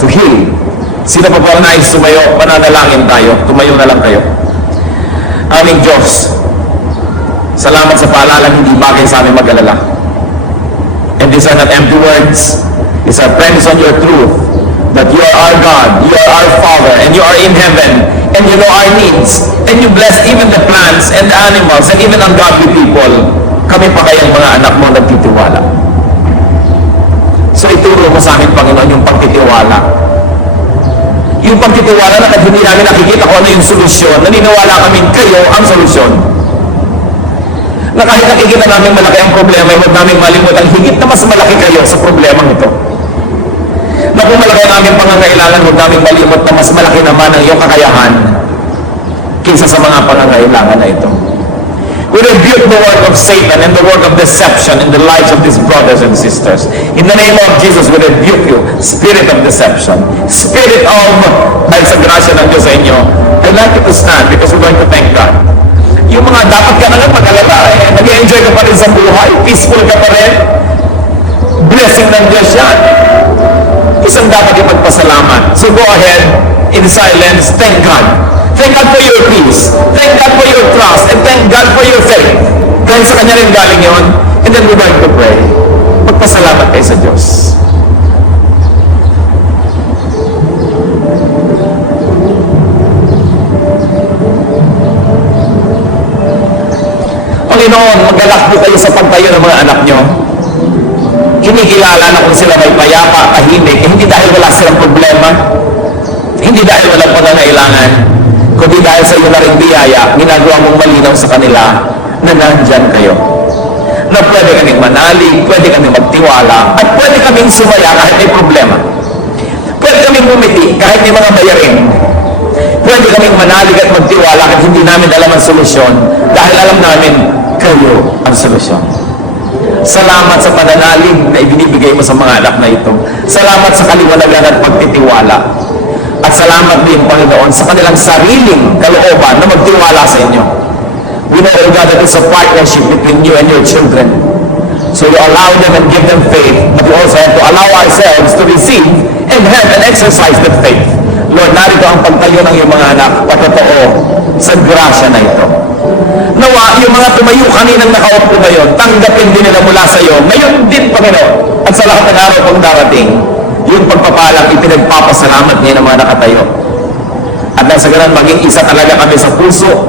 to heal. Sino pa po ang nais tumayo? Pananalangin tayo. Tumayo na lang kayo. Aming Diyos, salamat sa paalala, hindi bagay sa amin mag-alala. And these are not empty words. These are premise on your truth. That you are our God, you are our Father, and you are in heaven, and you know our needs, and you bless even the plants and the animals, and even ungodly people. Kami pa kayang mga anak mo nagtitiwala. So ituro mo sa amin, Panginoon, yung pagtitiwala. Yung pagtitiwala na kahit hindi namin nakikita kung ano yung solusyon, naniniwala kami kayo ang solusyon. Na kahit nakikita namin malaki ang problema, huwag namin malimutan, higit na mas malaki kayo sa problemang ito. Na kung malaki ang aming pangangailangan, huwag namin malimot na mas malaki naman ang iyong kakayahan kaysa sa mga pangangailangan na ito. We rebuke the work of Satan and the work of deception in the lives of these brothers and sisters. In the name of Jesus, we rebuke you, spirit of deception, spirit of, dahil sa grasya ng Diyos sa inyo, I'd like you to stand because we're going to thank God. Yung mga dapat ka na lang mag-alala, nag-enjoy ka pa rin sa buhay, peaceful ka pa rin, blessing ng Diyos yan. Isang dapat ipagpasalamat. So go ahead, in silence, thank God. Thank God for your peace. Thank God for your trust. And thank God for your faith. Dahil sa Kanya rin galing yun. And then we're going to pray. Magpasalamat kayo sa Diyos. Panginoon, magalak po kayo sa pagtayo ng mga anak nyo. Kinikilala na kung sila may payapa, tahimik, hindi dahil wala silang problema. biyaya, ginagawa mong malinaw sa kanila na nandyan kayo. Na pwede kaming manalig, pwede kaming magtiwala, at pwede kaming sumaya kahit may problema. Pwede kaming bumiti kahit may mga bayarin. Pwede kaming manalig at magtiwala kahit hindi namin alam ang solusyon dahil alam namin kayo ang solusyon. Salamat sa pananalig na ibinibigay mo sa mga anak na ito. Salamat sa kaliwanagan at pagtitiwala. At salamat din, Panginoon, sa kanilang sariling kalooban na magtiwala sa inyo. We know, God, that it's a partnership between you and your children. So you allow them and give them faith, but we also have to allow ourselves to receive and have and exercise that faith. Lord, narito ang pagtayo ng iyong mga anak, patotoo sa grasya na ito. Nawa, yung mga tumayo kaninang nakaupo ngayon, tanggapin din nila mula sa iyo. Ngayon din, Panginoon, at sa lahat ng araw pang darating, yung pagpapalang ipinagpapasalamat niya ng mga nakatayo. At nasa ganun, maging isa talaga kami sa puso